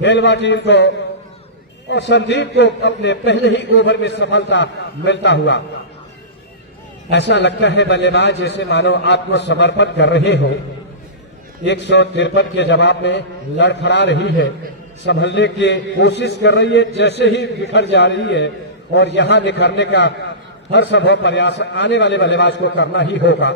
भेलवा टीम को और संदीप को अपने पहले ही ओवर में सफलता मिलता हुआ। ऐसा लगता है बल्लेबाज जैसे मानो आत्मसमर्पण कर रहे हो। 153 के जवाब में लड़खड़ा रही है, संभलने की कोशिश कर रही है, जैसे ही बिखर जा रही है। और यहां निखरने का हर संभव प्रयास आने वाले बल्लेबाज को करना ही होगा।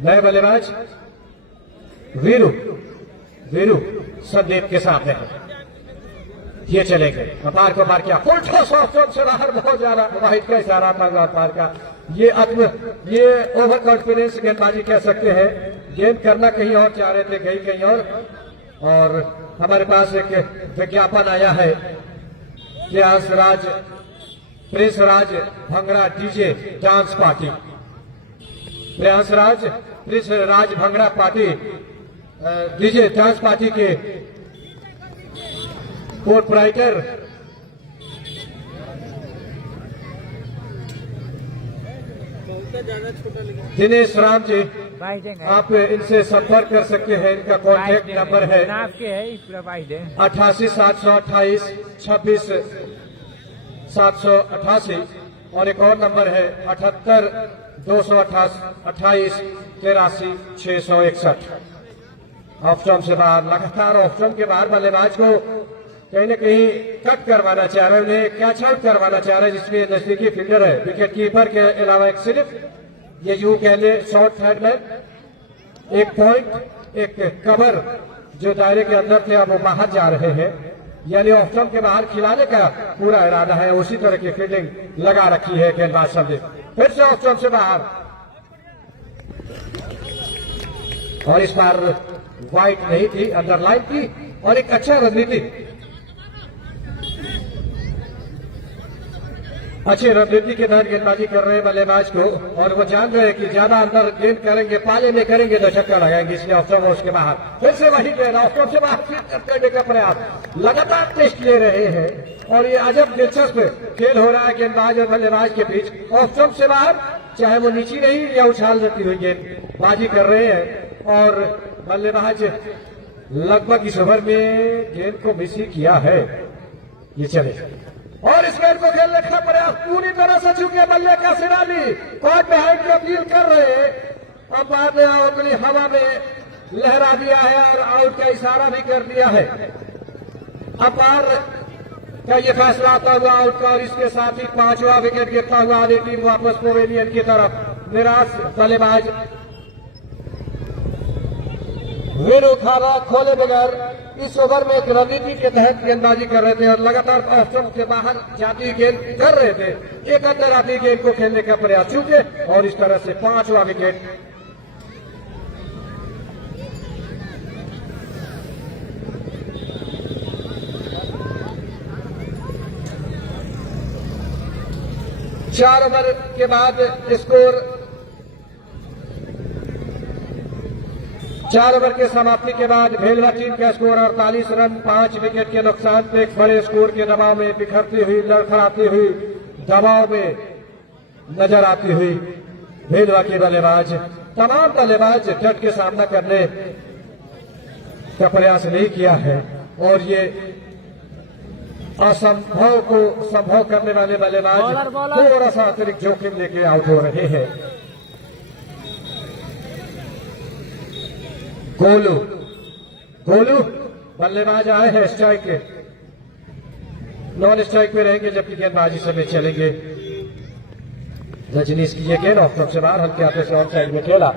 नए बल्लेबाज वीरू संदीप के सामने है, ये चले गए। अपार को मार किया, फुल ठोस ऑफ से बाहर, बहुत ज्यादा वाहिद का इशारा था अपार का। ये ओवर कॉन्फिडेंस गेंदबाजी कह सकते हैं। गेंद करना कहीं और चाह रहे थे, गई कहीं और हमारे पास एक विज्ञापन आया है कि prince Raj bhangra DJ dance party, prince Raj bhangra party DJ dance party के प्रोप्राइटर दिनेश राम जी, आप इनसे संपर्क कर सकते हैं। इनका कॉन्टैक्ट नंबर है 88 728 26 और एक और नंबर है 78 228 83 661। ऑप्शन से बाहर, लगातार ऑप्शन के बाहर बल्लेबाज को कहीं न कहीं कट करवाना चाह रहे हैं, उन्हें कैच आउट करवाना चाह रहे हैं, जिसमें नजदीकी फील्डर है विकेट कीपर के अलावा एक सिर्फ ये यूं कह ले शॉर्ट थर्ड मैन, एक पॉइंट एक कवर जो दायरे के अंदर थे अब वो बाहर जा रहे हैं, यानी ऑप्शन के बाहर खिलाने का पूरा इरादा है। उसी तरह की फील्डिंग लगा रखी है गेंदबाज संदीप। फिर से ऑप्शन से बाहर और इस बार वाइट नहीं थी, अंडरलाइन थी और एक अच्छा रणनीति, अच्छी रणनीति के तहत गेंदबाजी कर रहे हैं बल्लेबाज को। और वो जान रहे हैं कि ज्यादा अंदर गेंद करेंगे, पाले में करेंगे तो छक्का लगाएंगे, इसलिए ऑप्शन उसके बाहर। फिर से वही गेंद ऑप्शन से बाहर करने का प्रयास, लगातार टेस्ट ले रहे हैं और ये अजब दिलचस्प खेल हो रहा है गेंदबाज और बल्लेबाज के बीच। ऑप्शन से बाहर, चाहे वो नीची नहीं या उछाल देती हुई गेंदबाजी कर रहे हैं और बल्लेबाज लगभग इस ओवर में गेंद को मिस ही किया है। ये चले और इस गेंद को खेलने का प्रयास पूरी तरह से चुके बल्ले का सिरानी कॉट बिहाइंड की अपील कर रहे हैं। अब बाद में उंगली हवा में लहरा दिया है और आउट का इशारा भी कर दिया है। अपार का ये फैसला आता हुआ आउट का और इसके साथ ही 5वां विकेट गिरता हुआ आधी टीम वापस पवेलियन की तरफ। निराश बल्लेबाज वीरू खारा खोले बगैर इस ओवर में एक रणनीति के तहत गेंदबाजी कर रहे थे और लगातार ऑप्शन से बाहर जाती गेंद कर रहे थे। एक अंदर आती गेंद को खेलने का प्रयास चूके और इस तरह से 5वां विकेट। चार ओवर के बाद स्कोर 4 ओवर के समाप्ति के बाद भेलवा टीम का स्कोर 48 रन 5 विकेट के नुकसान पे एक बड़े स्कोर के दबाव में बिखरती हुई, लड़खड़ाती हुई, दबाव में नजर आती हुई भेलवा के बल्लेबाज। तमाम बल्लेबाज डट के सामना करने का प्रयास नहीं किया है और ये असंभव को संभव करने वाले बल्लेबाज थोड़ा सा अतिरिक्त जोखिम लेके आउट हो रहे हैं। गोलू बल्लेबाज आए हैं स्ट्राइक के, नॉन स्ट्राइक पे रहेंगे जबकि गेंदबाजी समय चलेंगे। रजनीश की ये गेंद ऑफ से बाहर हल्के हाथों से ऑन साइड में खेला।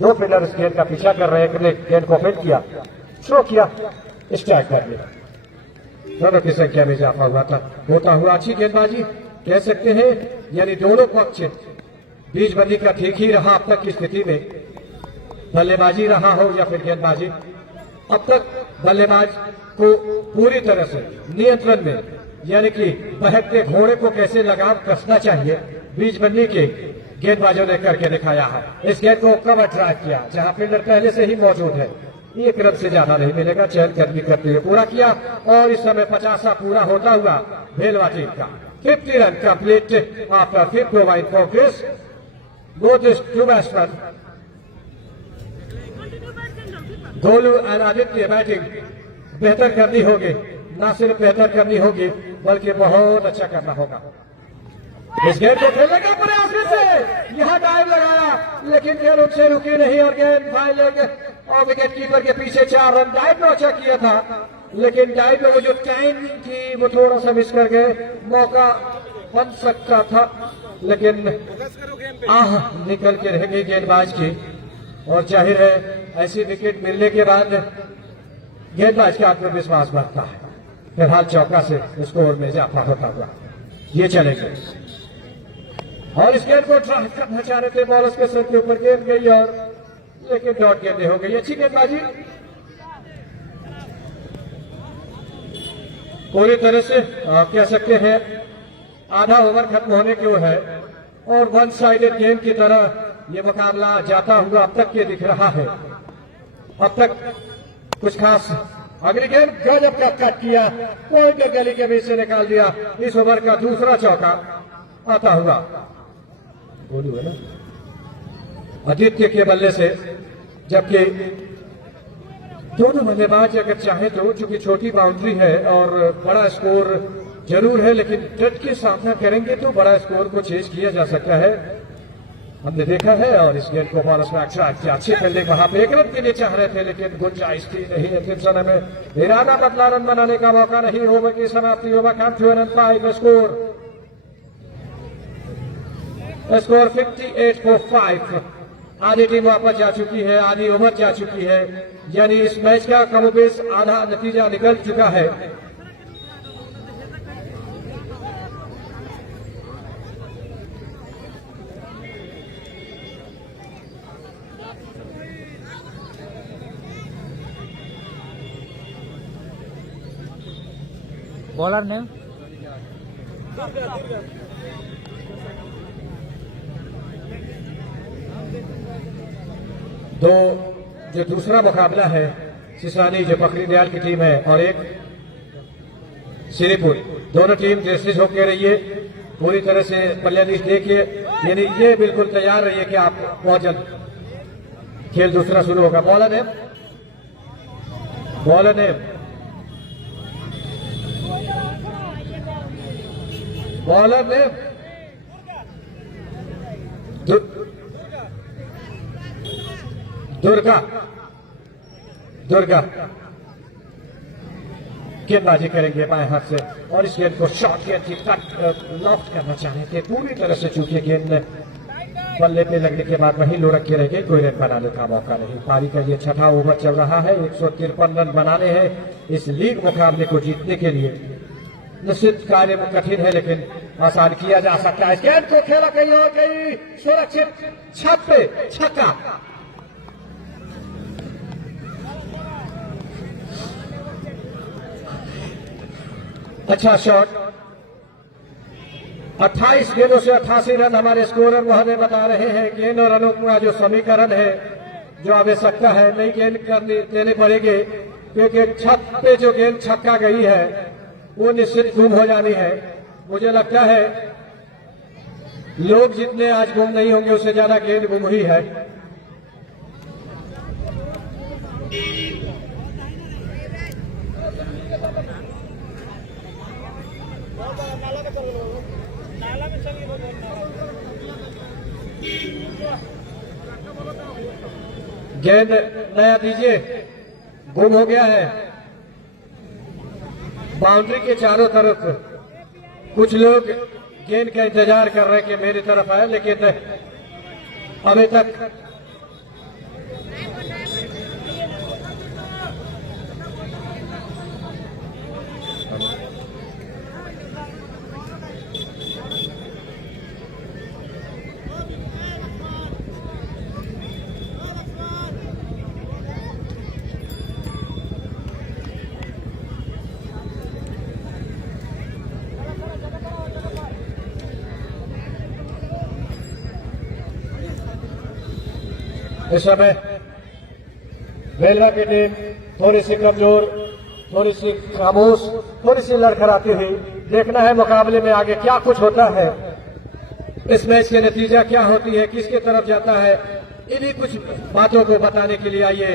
2 फील्डर इस गेंद का पीछा कर रहे हैं, गेंद को फील्ड किया, थ्रो किया, स्ट्राइक कर लिया। दोनों की संख्या में इजाफा हुआ था, होता हुआ अच्छी गेंदबाजी कह सकते हैं। यानी दोनों पक्ष बीचबंदी का ठीक ही रहा अब तक की स्थिति में, बल्लेबाजी रहा हो या फिर गेंदबाजी। अब तक बल्लेबाज को पूरी तरह से नियंत्रण में, यानी कि बहकते घोड़े को कैसे लगाम कसना चाहिए बीचबंदी के गेंदबाजों ने करके दिखाया है। इस गेंद को कवर ड्राइव किया जहां फील्डर पहले से ही मौजूद है। एक रन से ज्यादा नहीं मिलेगा, चहलकदमी करते हुए पूरा किया और इस समय 50 पूरा होता हुआ भेलवा टीम का 50 run complete after 5 over in progress. Both is two batsman Golu and Aditya batting बेहतर करनी होगी, ना सिर्फ बेहतर करनी होगी बल्कि बहुत अच्छा करना होगा। इस गेंद को खेलने का प्रयास फिर से, यहाँ टाइम लगाया लेकिन गेंद उससे रुकी नहीं और गेंद फाइल और विकेट कीपर के पीछे 4 रन। डाइव ने अच्छा किया था लेकिन डाइव में वो जो टाइम थी वो थोड़ा सा मिस कर गए, मौका बन सकता था लेकिन निकल के रह गई गेंदबाज की। और जाहिर है ऐसी विकेट मिलने के बाद गेंदबाज का आत्मविश्वास बढ़ता है। फिलहाल चौका से स्कोर में इजाफा होता हुआ ये चलेंगे और इस गेंद को ट्राई करना चाह रहे थे, बॉलर्स के सर के ऊपर गेंद गई और लेकिन डॉट गेंदें हो गई। अच्छी गेंदबाजी पूरी तरह से कह सकते हैं आधा ओवर खत्म होने को है और वन साइडेड गेम की तरह ये मुकाबला जाता हुआ अब तक ये दिख रहा है। अब तक कुछ खास अगली गेंद गजब का कट किया, पॉइंट गली के बीच से निकाल दिया। इस ओवर का दूसरा चौका आता हुआ बोलू है ना आदित्य के बल्ले से, जबकि दोनों बल्लेबाज अगर चाहे तो चूंकि छोटी बाउंड्री है और बड़ा स्कोर जरूर है लेकिन डट के सामना करेंगे तो बड़ा स्कोर को चेज किया जा सकता है, हमने देखा है। और इस गेंद को बॉलर्स में अच्छी फील्डिंग वहां पे 1 रन के लिए चाह रहे थे लेकिन गुंजाइश थी नहीं। अंतिम समय में इरादा बदला, रन बनाने का मौका नहीं। ओवर की समाप्ति, over come to an 5 score 58 for 5। आधी टीम वापस जा चुकी है, आधी ओवर जा चुकी है, यानी इस मैच का कमोबेश आधा नतीजा निकल चुका है। बॉलर ने दो जो दूसरा मुकाबला है सिसानी जो पकड़ी दयाल की टीम है और एक श्रीपुर, दोनों टीम ड्रेसेस होकर रही है पूरी तरह से बल्लेबाजी देखिए, यानी ये बिल्कुल तैयार रहिए कि आप बहुत जल्द खेल दूसरा शुरू होगा। बॉलर ने दुर्गा गेंदबाजी करेंगे बाएं हाथ से और इस गेंद को शॉर्ट गेंद ठीक ठाक लॉफ्ट करना चाह रहे थे पूरी तरह से, चूंकि गेंद बल्ले पे लगने के बाद वहीं लुढ़क के रह गए, कोई रन बनाने का मौका नहीं। पारी का ये 6वां ओवर चल रहा है, 153 रन बनाने हैं इस लीग मुकाबले को जीतने के लिए। निश्चित कार्य में कठिन है लेकिन आसान किया जा सकता है। इस गेंद को खेला कहीं और कहीं सुरक्षित छत पे छक्का। अच्छा शॉट। 28 गेंदों से 88 रन हमारे स्कोरर महोदय बता रहे हैं। गेंद और रनों का जो समीकरण है, जो आवश्यकता है, नई गेंद देनी पड़ेगी क्योंकि छत पे जो गेंद छक्का गई है वो निश्चित गुम हो जानी है। मुझे लगता है लोग जितने आज गुम नहीं होंगे उससे ज्यादा गेंद गुम हुई है। गेंद नया दीजिए, गुम हो गया है। बाउंड्री के चारों तरफ कुछ लोग गेंद का इंतजार कर रहे हैं कि मेरी तरफ आए, लेकिन अभी तक इस समय वेलवा की टीम थोड़ी सी कमजोर, थोड़ी सी खामोश, थोड़ी सी लड़खड़ाती हुई। देखना है मुकाबले में आगे क्या कुछ होता है, इस मैच के नतीजा क्या होती है, किसके तरफ जाता है, इन्हीं कुछ बातों को बताने के लिए आइए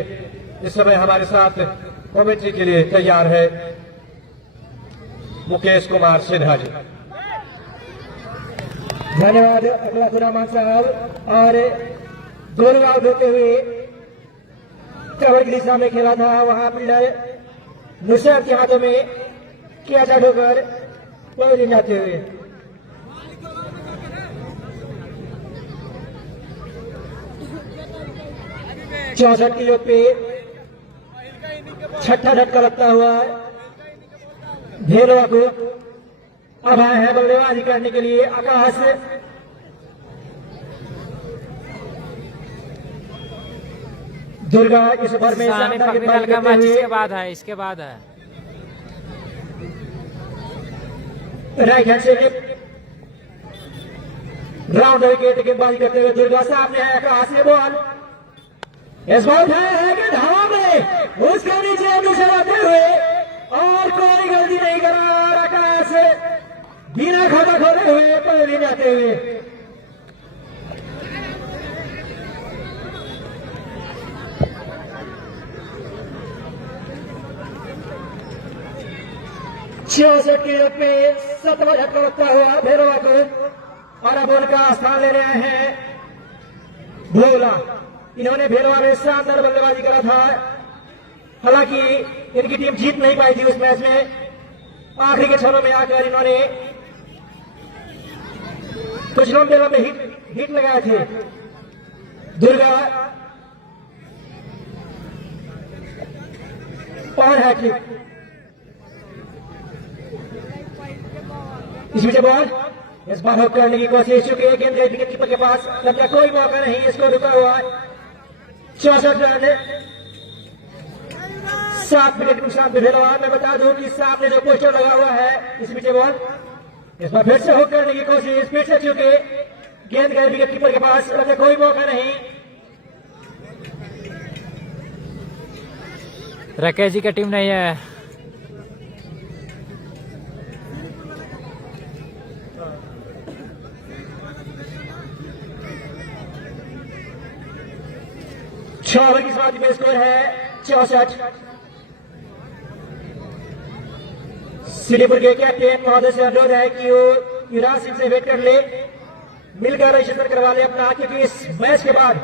इस समय हमारे साथ कमेंट्री के लिए तैयार है मुकेश कुमार सिन्हा जी। धन्यवाद अगला खुरामान साहब। और दोनों आउट होते हुए कवर की दिशा में खेला था, वहां फील्डर नुसरत के हाथों में किया जा ठोकर पकड़े जाते हुए। चौसठ किलो पे छठा झटका लगता हुआ भेलवा को अब आए हैं बल्लेबाजी करने के लिए आकाश। दुर्गा इस ओवर में शानदार सेमीफाइनल का मैच इसके बाद है, इसके बाद है। राइट हैंड से ग्राउंड विकेट गेंदबाजी करते हुए दुर्गा सामने है, आकाश ने बॉल इस बॉल है कि हवा में उसके नीचे गुजराते हुए और कोई गलती नहीं करा। आकाश बिना खाता खोले हुए पकड़े जाते हुए छियासठ के योग पे 7वां झटका लगता हुआ भैरवा को और अब उनका स्थान ले रहे हैं भोला। इन्होंने भैरवा में शानदार बल्लेबाजी करा था, हालांकि इनकी टीम जीत नहीं पाई थी उस मैच में। आखिरी के क्षणों में आकर इन्होंने कुछ लंबे लंबे हिट लगाए थे। दुर्गा और हैट्रिक, इस बीच बॉल इस बार हॉक करने की कोशिश, चुकी गेंद गई विकेट कीपर के पास, तब कोई मौका नहीं, इसको रुका हुआ 64 रन 7 विकेट नुकसान पे भेलवा। मैं बता दूं कि सामने जो पोस्टर लगा हुआ है इस बीच बॉल इस बार फिर से हॉक करने की कोशिश, फिर से चुके गेंद गई विकेट कीपर के पास, तब कोई मौका नहीं। राकेश जी का टीम नहीं है। छह ओवर की समाप्ति में स्कोर है 64। श्रीपुर के कैप्टन महोदय से अनुरोध है कि वो युवराज सिंह से वेट कर ले, मिलकर रजिस्टर करवा ले अपना, क्योंकि इस मैच के बाद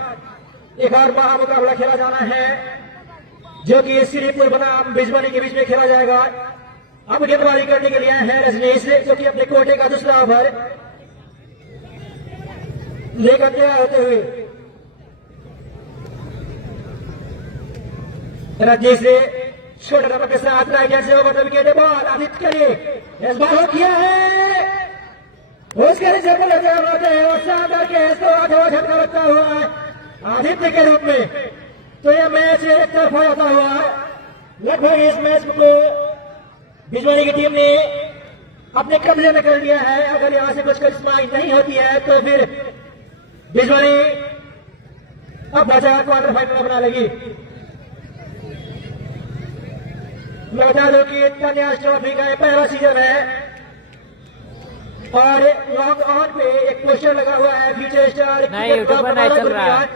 एक और महामुकाबला खेला जाना है जो कि श्रीपुर बनाम बिजवानी के बीच में खेला जाएगा। अब गेंदबाजी करने के लिए आए हैं रजनीश, जो कि अपने कोटे का दूसरा ओवर लेकर तैयार होते हुए रजनीश ने छोटे नंबर के साथ राइट हैंड से ओवर विकेट बॉल आदित्य के लिए इस बार किया है, उसके नीचे पर लगे होते हैं और शानदार के इसको 8वां झटका लगता हुआ है आदित्य के रूप में। तो यह मैच एक तरफा होता हुआ लगभग इस मैच को बिजवानी की टीम ने अपने कब्जे में कर लिया है। अगर यहां से कुछ कस्माई नहीं होती है तो फिर बिजवानी अब बचा क्वार्टर फाइनल बना लेगी। मैं बता दूं कि कन्यास ट्रॉफी का पहला सीजन है और लॉन्ग ऑन पे एक पोस्टर लगा हुआ है फ्यूचर स्टार नहीं चल रहा है।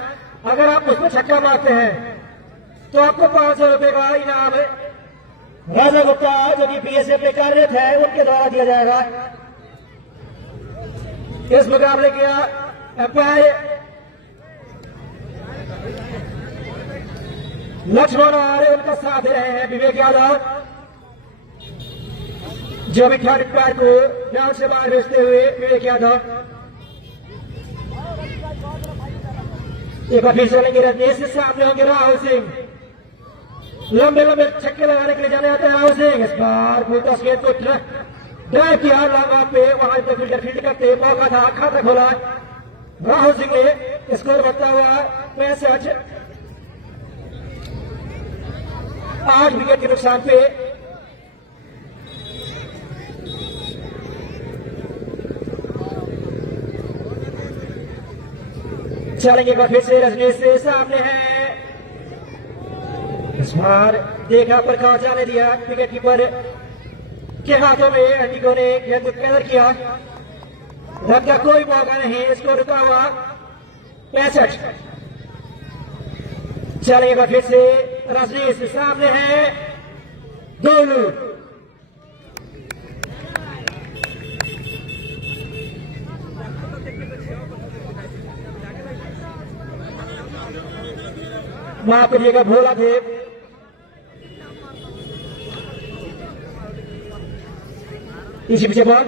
अगर आप उसमें छक्का मारते हैं तो आपको 500 रुपए का इनाम राजा गुप्ता जो कि बीएसएफ में कार्यरत है उनके द्वारा दिया जाएगा। इस मुकाबले के एम्पायर लक्ष्मण और उनका साथ दे रहे हैं विवेक यादव, जो अभी थर्ड पैर को ग्राउंड से बाहर भेजते हुए विवेक यादव। एक बार फिर चलेंगे रजनीश के सामने होंगे राहुल सिंह, लंबे लंबे छक्के लगाने के लिए जाने आते हैं राहुल सिंह। इस बार फुलता गेंद को ड्राइव किया लॉन्ग ऑफ पे, वहां तक फील्डर फील्ड करते मौका था, खाता खोला राहुल सिंह ने। स्कोर बढ़ता हुआ 65, 8 विकेट के नुकसान पे चलेंगे एक बार फिर से रजनीश से सामने है, इस बार देखा पर कहां जाने दिया, विकेट कीपर के हाथों में एंटिको ने गेंद को कैदर किया, रन का कोई मौका नहीं, इसको रुका हुआ 65। चलेंगे एक बार फिर से रजनीश सामने है, गोलू माफ करिएगा भोला थे, इसी पीछे बॉल,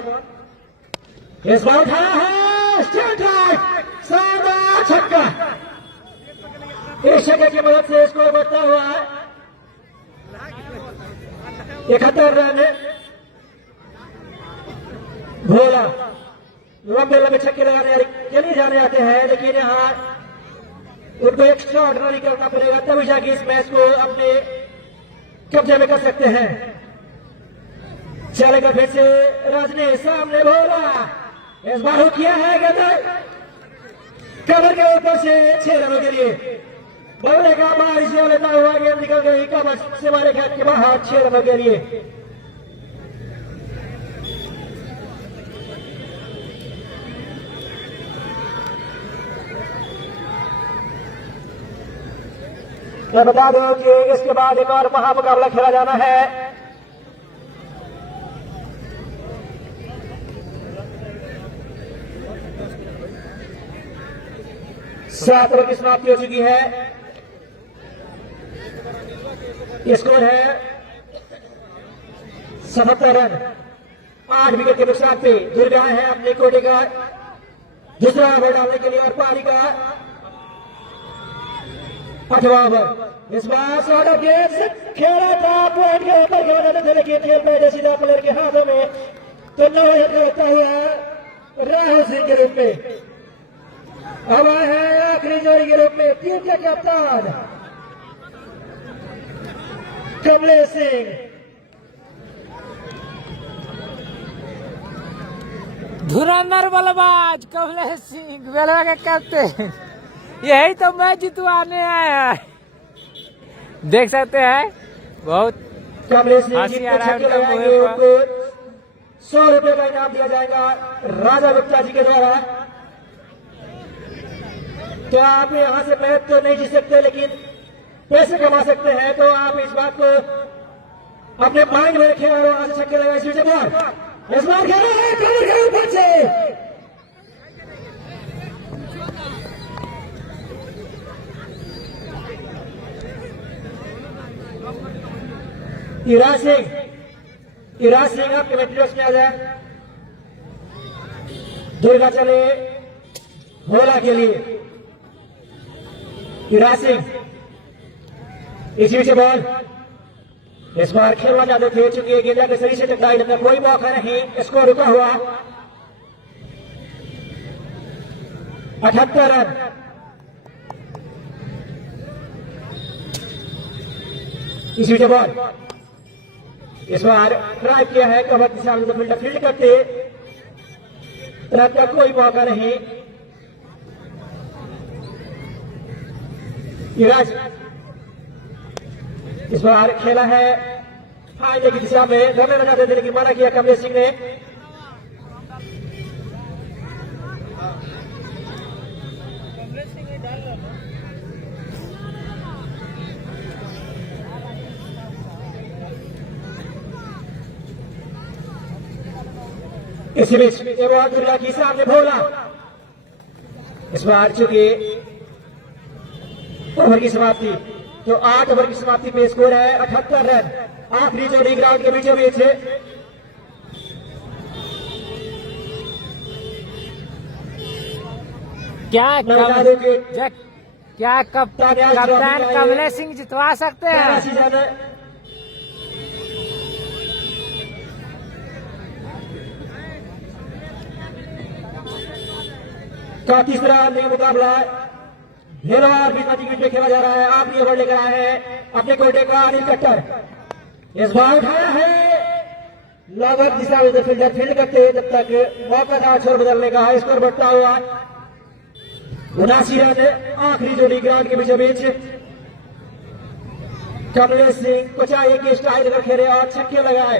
इस बार उठाया है, स्ट्रेट ड्राइव, शानदार छक्का, इस छक्के की मदद से स्कोर बढ़ता हुआ है 71 रन। भोला लंबे लंबे छक्के लगाने चले जाने आते हैं, लेकिन यहाँ उनको एक्स्ट्रा ऑर्डिनरी करना पड़ेगा, तभी जाके इस मैच को अपने कब्जे में कर सकते हैं। चलेगा फिर से रजनी सामने, भोला इस बार किया है गेंद कवर के ऊपर से 6 रनों के लिए, बल्ले का मार इसे लेता हुआ गेंद निकल गई कवर से मारे खेत के बाहर 6 रनों के लिए। मैं बता दूं कि इसके बाद एक और महामुकाबला खेला जाना है, सात ओवर की समाप्ति हो चुकी है, स्कोर है 77 रन, 8 विकेट के नुकसान पे दुर्गा है अपने कोटे का दूसरा ओवर डालने के लिए, और पारी का 8वां ओवर। इस बार शॉर्ट ऑफ गेंद से खेला था, पॉइंट के ऊपर खेला जाता था, लेकिन खेल पैदा सीधा प्लेयर के हाथों में, तो 9 रन होता हुआ राहुल सिंह के रूप में अब आए हैं आखिरी जोड़ी के रूप में टीम के कप्तान कमलेश सिंह। धुरंधर बल्लेबाज कमलेश सिंह बेलवा के कैप्टन, यही तो मैच जितवाने आया है। देख सकते हैं बहुत कमलेश सिंह हंसी आ रहा है छक्के उनका लगाएंगे, मुंह पर। उनको 100 रुपए का इनाम दिया जाएगा राजा गुप्ता जी के द्वारा। क्या आप यहाँ से मैच तो नहीं जीत सकते, लेकिन पैसे कमा सकते हैं, तो आप इस बात को अपने माइंड में रखें और वहां से छक्के लगाए। इस बार खेला है कमर के ऊपर से, युवराज सिंह आपके मेट्रिक्स में आ जाए, दुर्गा चले भोला के लिए, युवराज सिंह इसी पीछे बॉल, इस बार खेलना चाहते थे, चूंकि गेंदा के शरीर से टकराई, लेकिन कोई मौका नहीं, स्कोर रुका हुआ 78 रन। इसी पीछे बॉल, इस बार ड्राइव किया है कवर दिशा में, फील्डर फील्ड करते, रन का कोई मौका नहीं। युवराज इस बार खेला है फायदे की दिशा में, रन लेना चाहते थे लेकिन मना किया कमलेश सिंह ने। इसी बीच दुर्गा की सामने भोला, इस बार चूंकि ओवर की समाप्ति, तो 8 ओवर की समाप्ति पे स्कोर है 78 रन, आखिरी जोड़ी ग्राउंड के बीचों बीच। क्या कप्तान कमलेश सिंह जितवा सकते हैं? का तीसरा अंतिम मुकाबला हेलवार बीच में खेला जा रहा है। आखिरी ओवर लेकर आए हैं अपने कोटे का अनिल कट्टर, इस बार उठाया है लगभग दिशा में, फील्डर फील्ड करते जब तक मौका था छोर बदलने का, स्कोर बढ़ता हुआ 79 रन आखिरी जोड़ी ग्राउंड के बीचों बीच। कमलेश सिंह को चाहिए कि स्ट्राइक पर खेले और छक्के लगाए।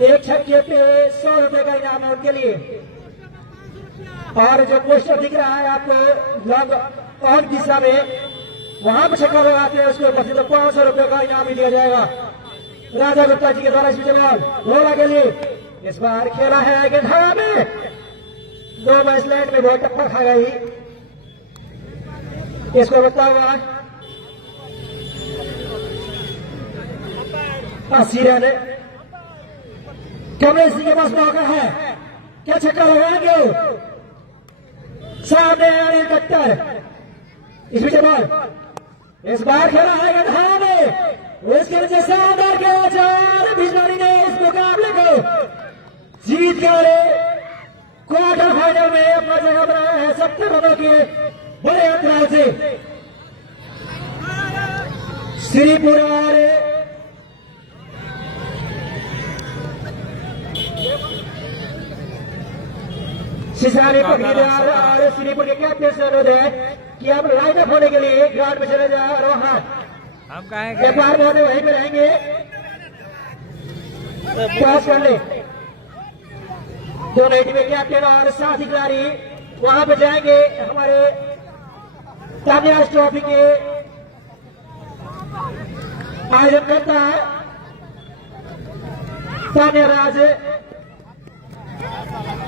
एक छक्के पे 100 रुपए का इनाम है उनके लिए। और जो पोस्टर दिख रहा है आपको लॉन्ग ऑन दिशा में, वहां पर छक्का लगाते हैं उसको 500 रुपए का इनाम भी दिया जाएगा। राजा गुप्ता जी के द्वारा इस बॉल गोला के लिए इस बार खेला है गेंद हवा में। 2 मैच लैंड में बहुत टप्पा खा गई। इसको बता हुआ 80 रन। कमलेश सिंह के पास मौका है, क्या छक्का लगाएंगे? सामने अनिल कट्टर, इस बीच बॉल इस बार खेला है गेंद हवा में। उसके नीचे शानदार कैच और भिजवानी ने इस मुकाबले को जीत कर क्वार्टर फाइनल में अपना जगह बनाया है 70 रनों के बड़े अंतराल से। श्रीपुर और सिसानी पकड़ीदार और श्रीपुर के कैप्टन से अनुरोध है कि आप लाइन अप होने के लिए ग्राउंड में चले जाए और वहां हम कहें व्यापार होने वहीं पे रहेंगे। पास कर ले दोनों टीम के कैप्टन और साथी खिलाड़ी वहां पे जाएंगे। हमारे तामियाज ट्रॉफी के आयोजन करता है तानिया राज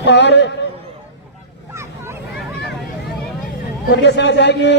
और उनके साथ जाएगी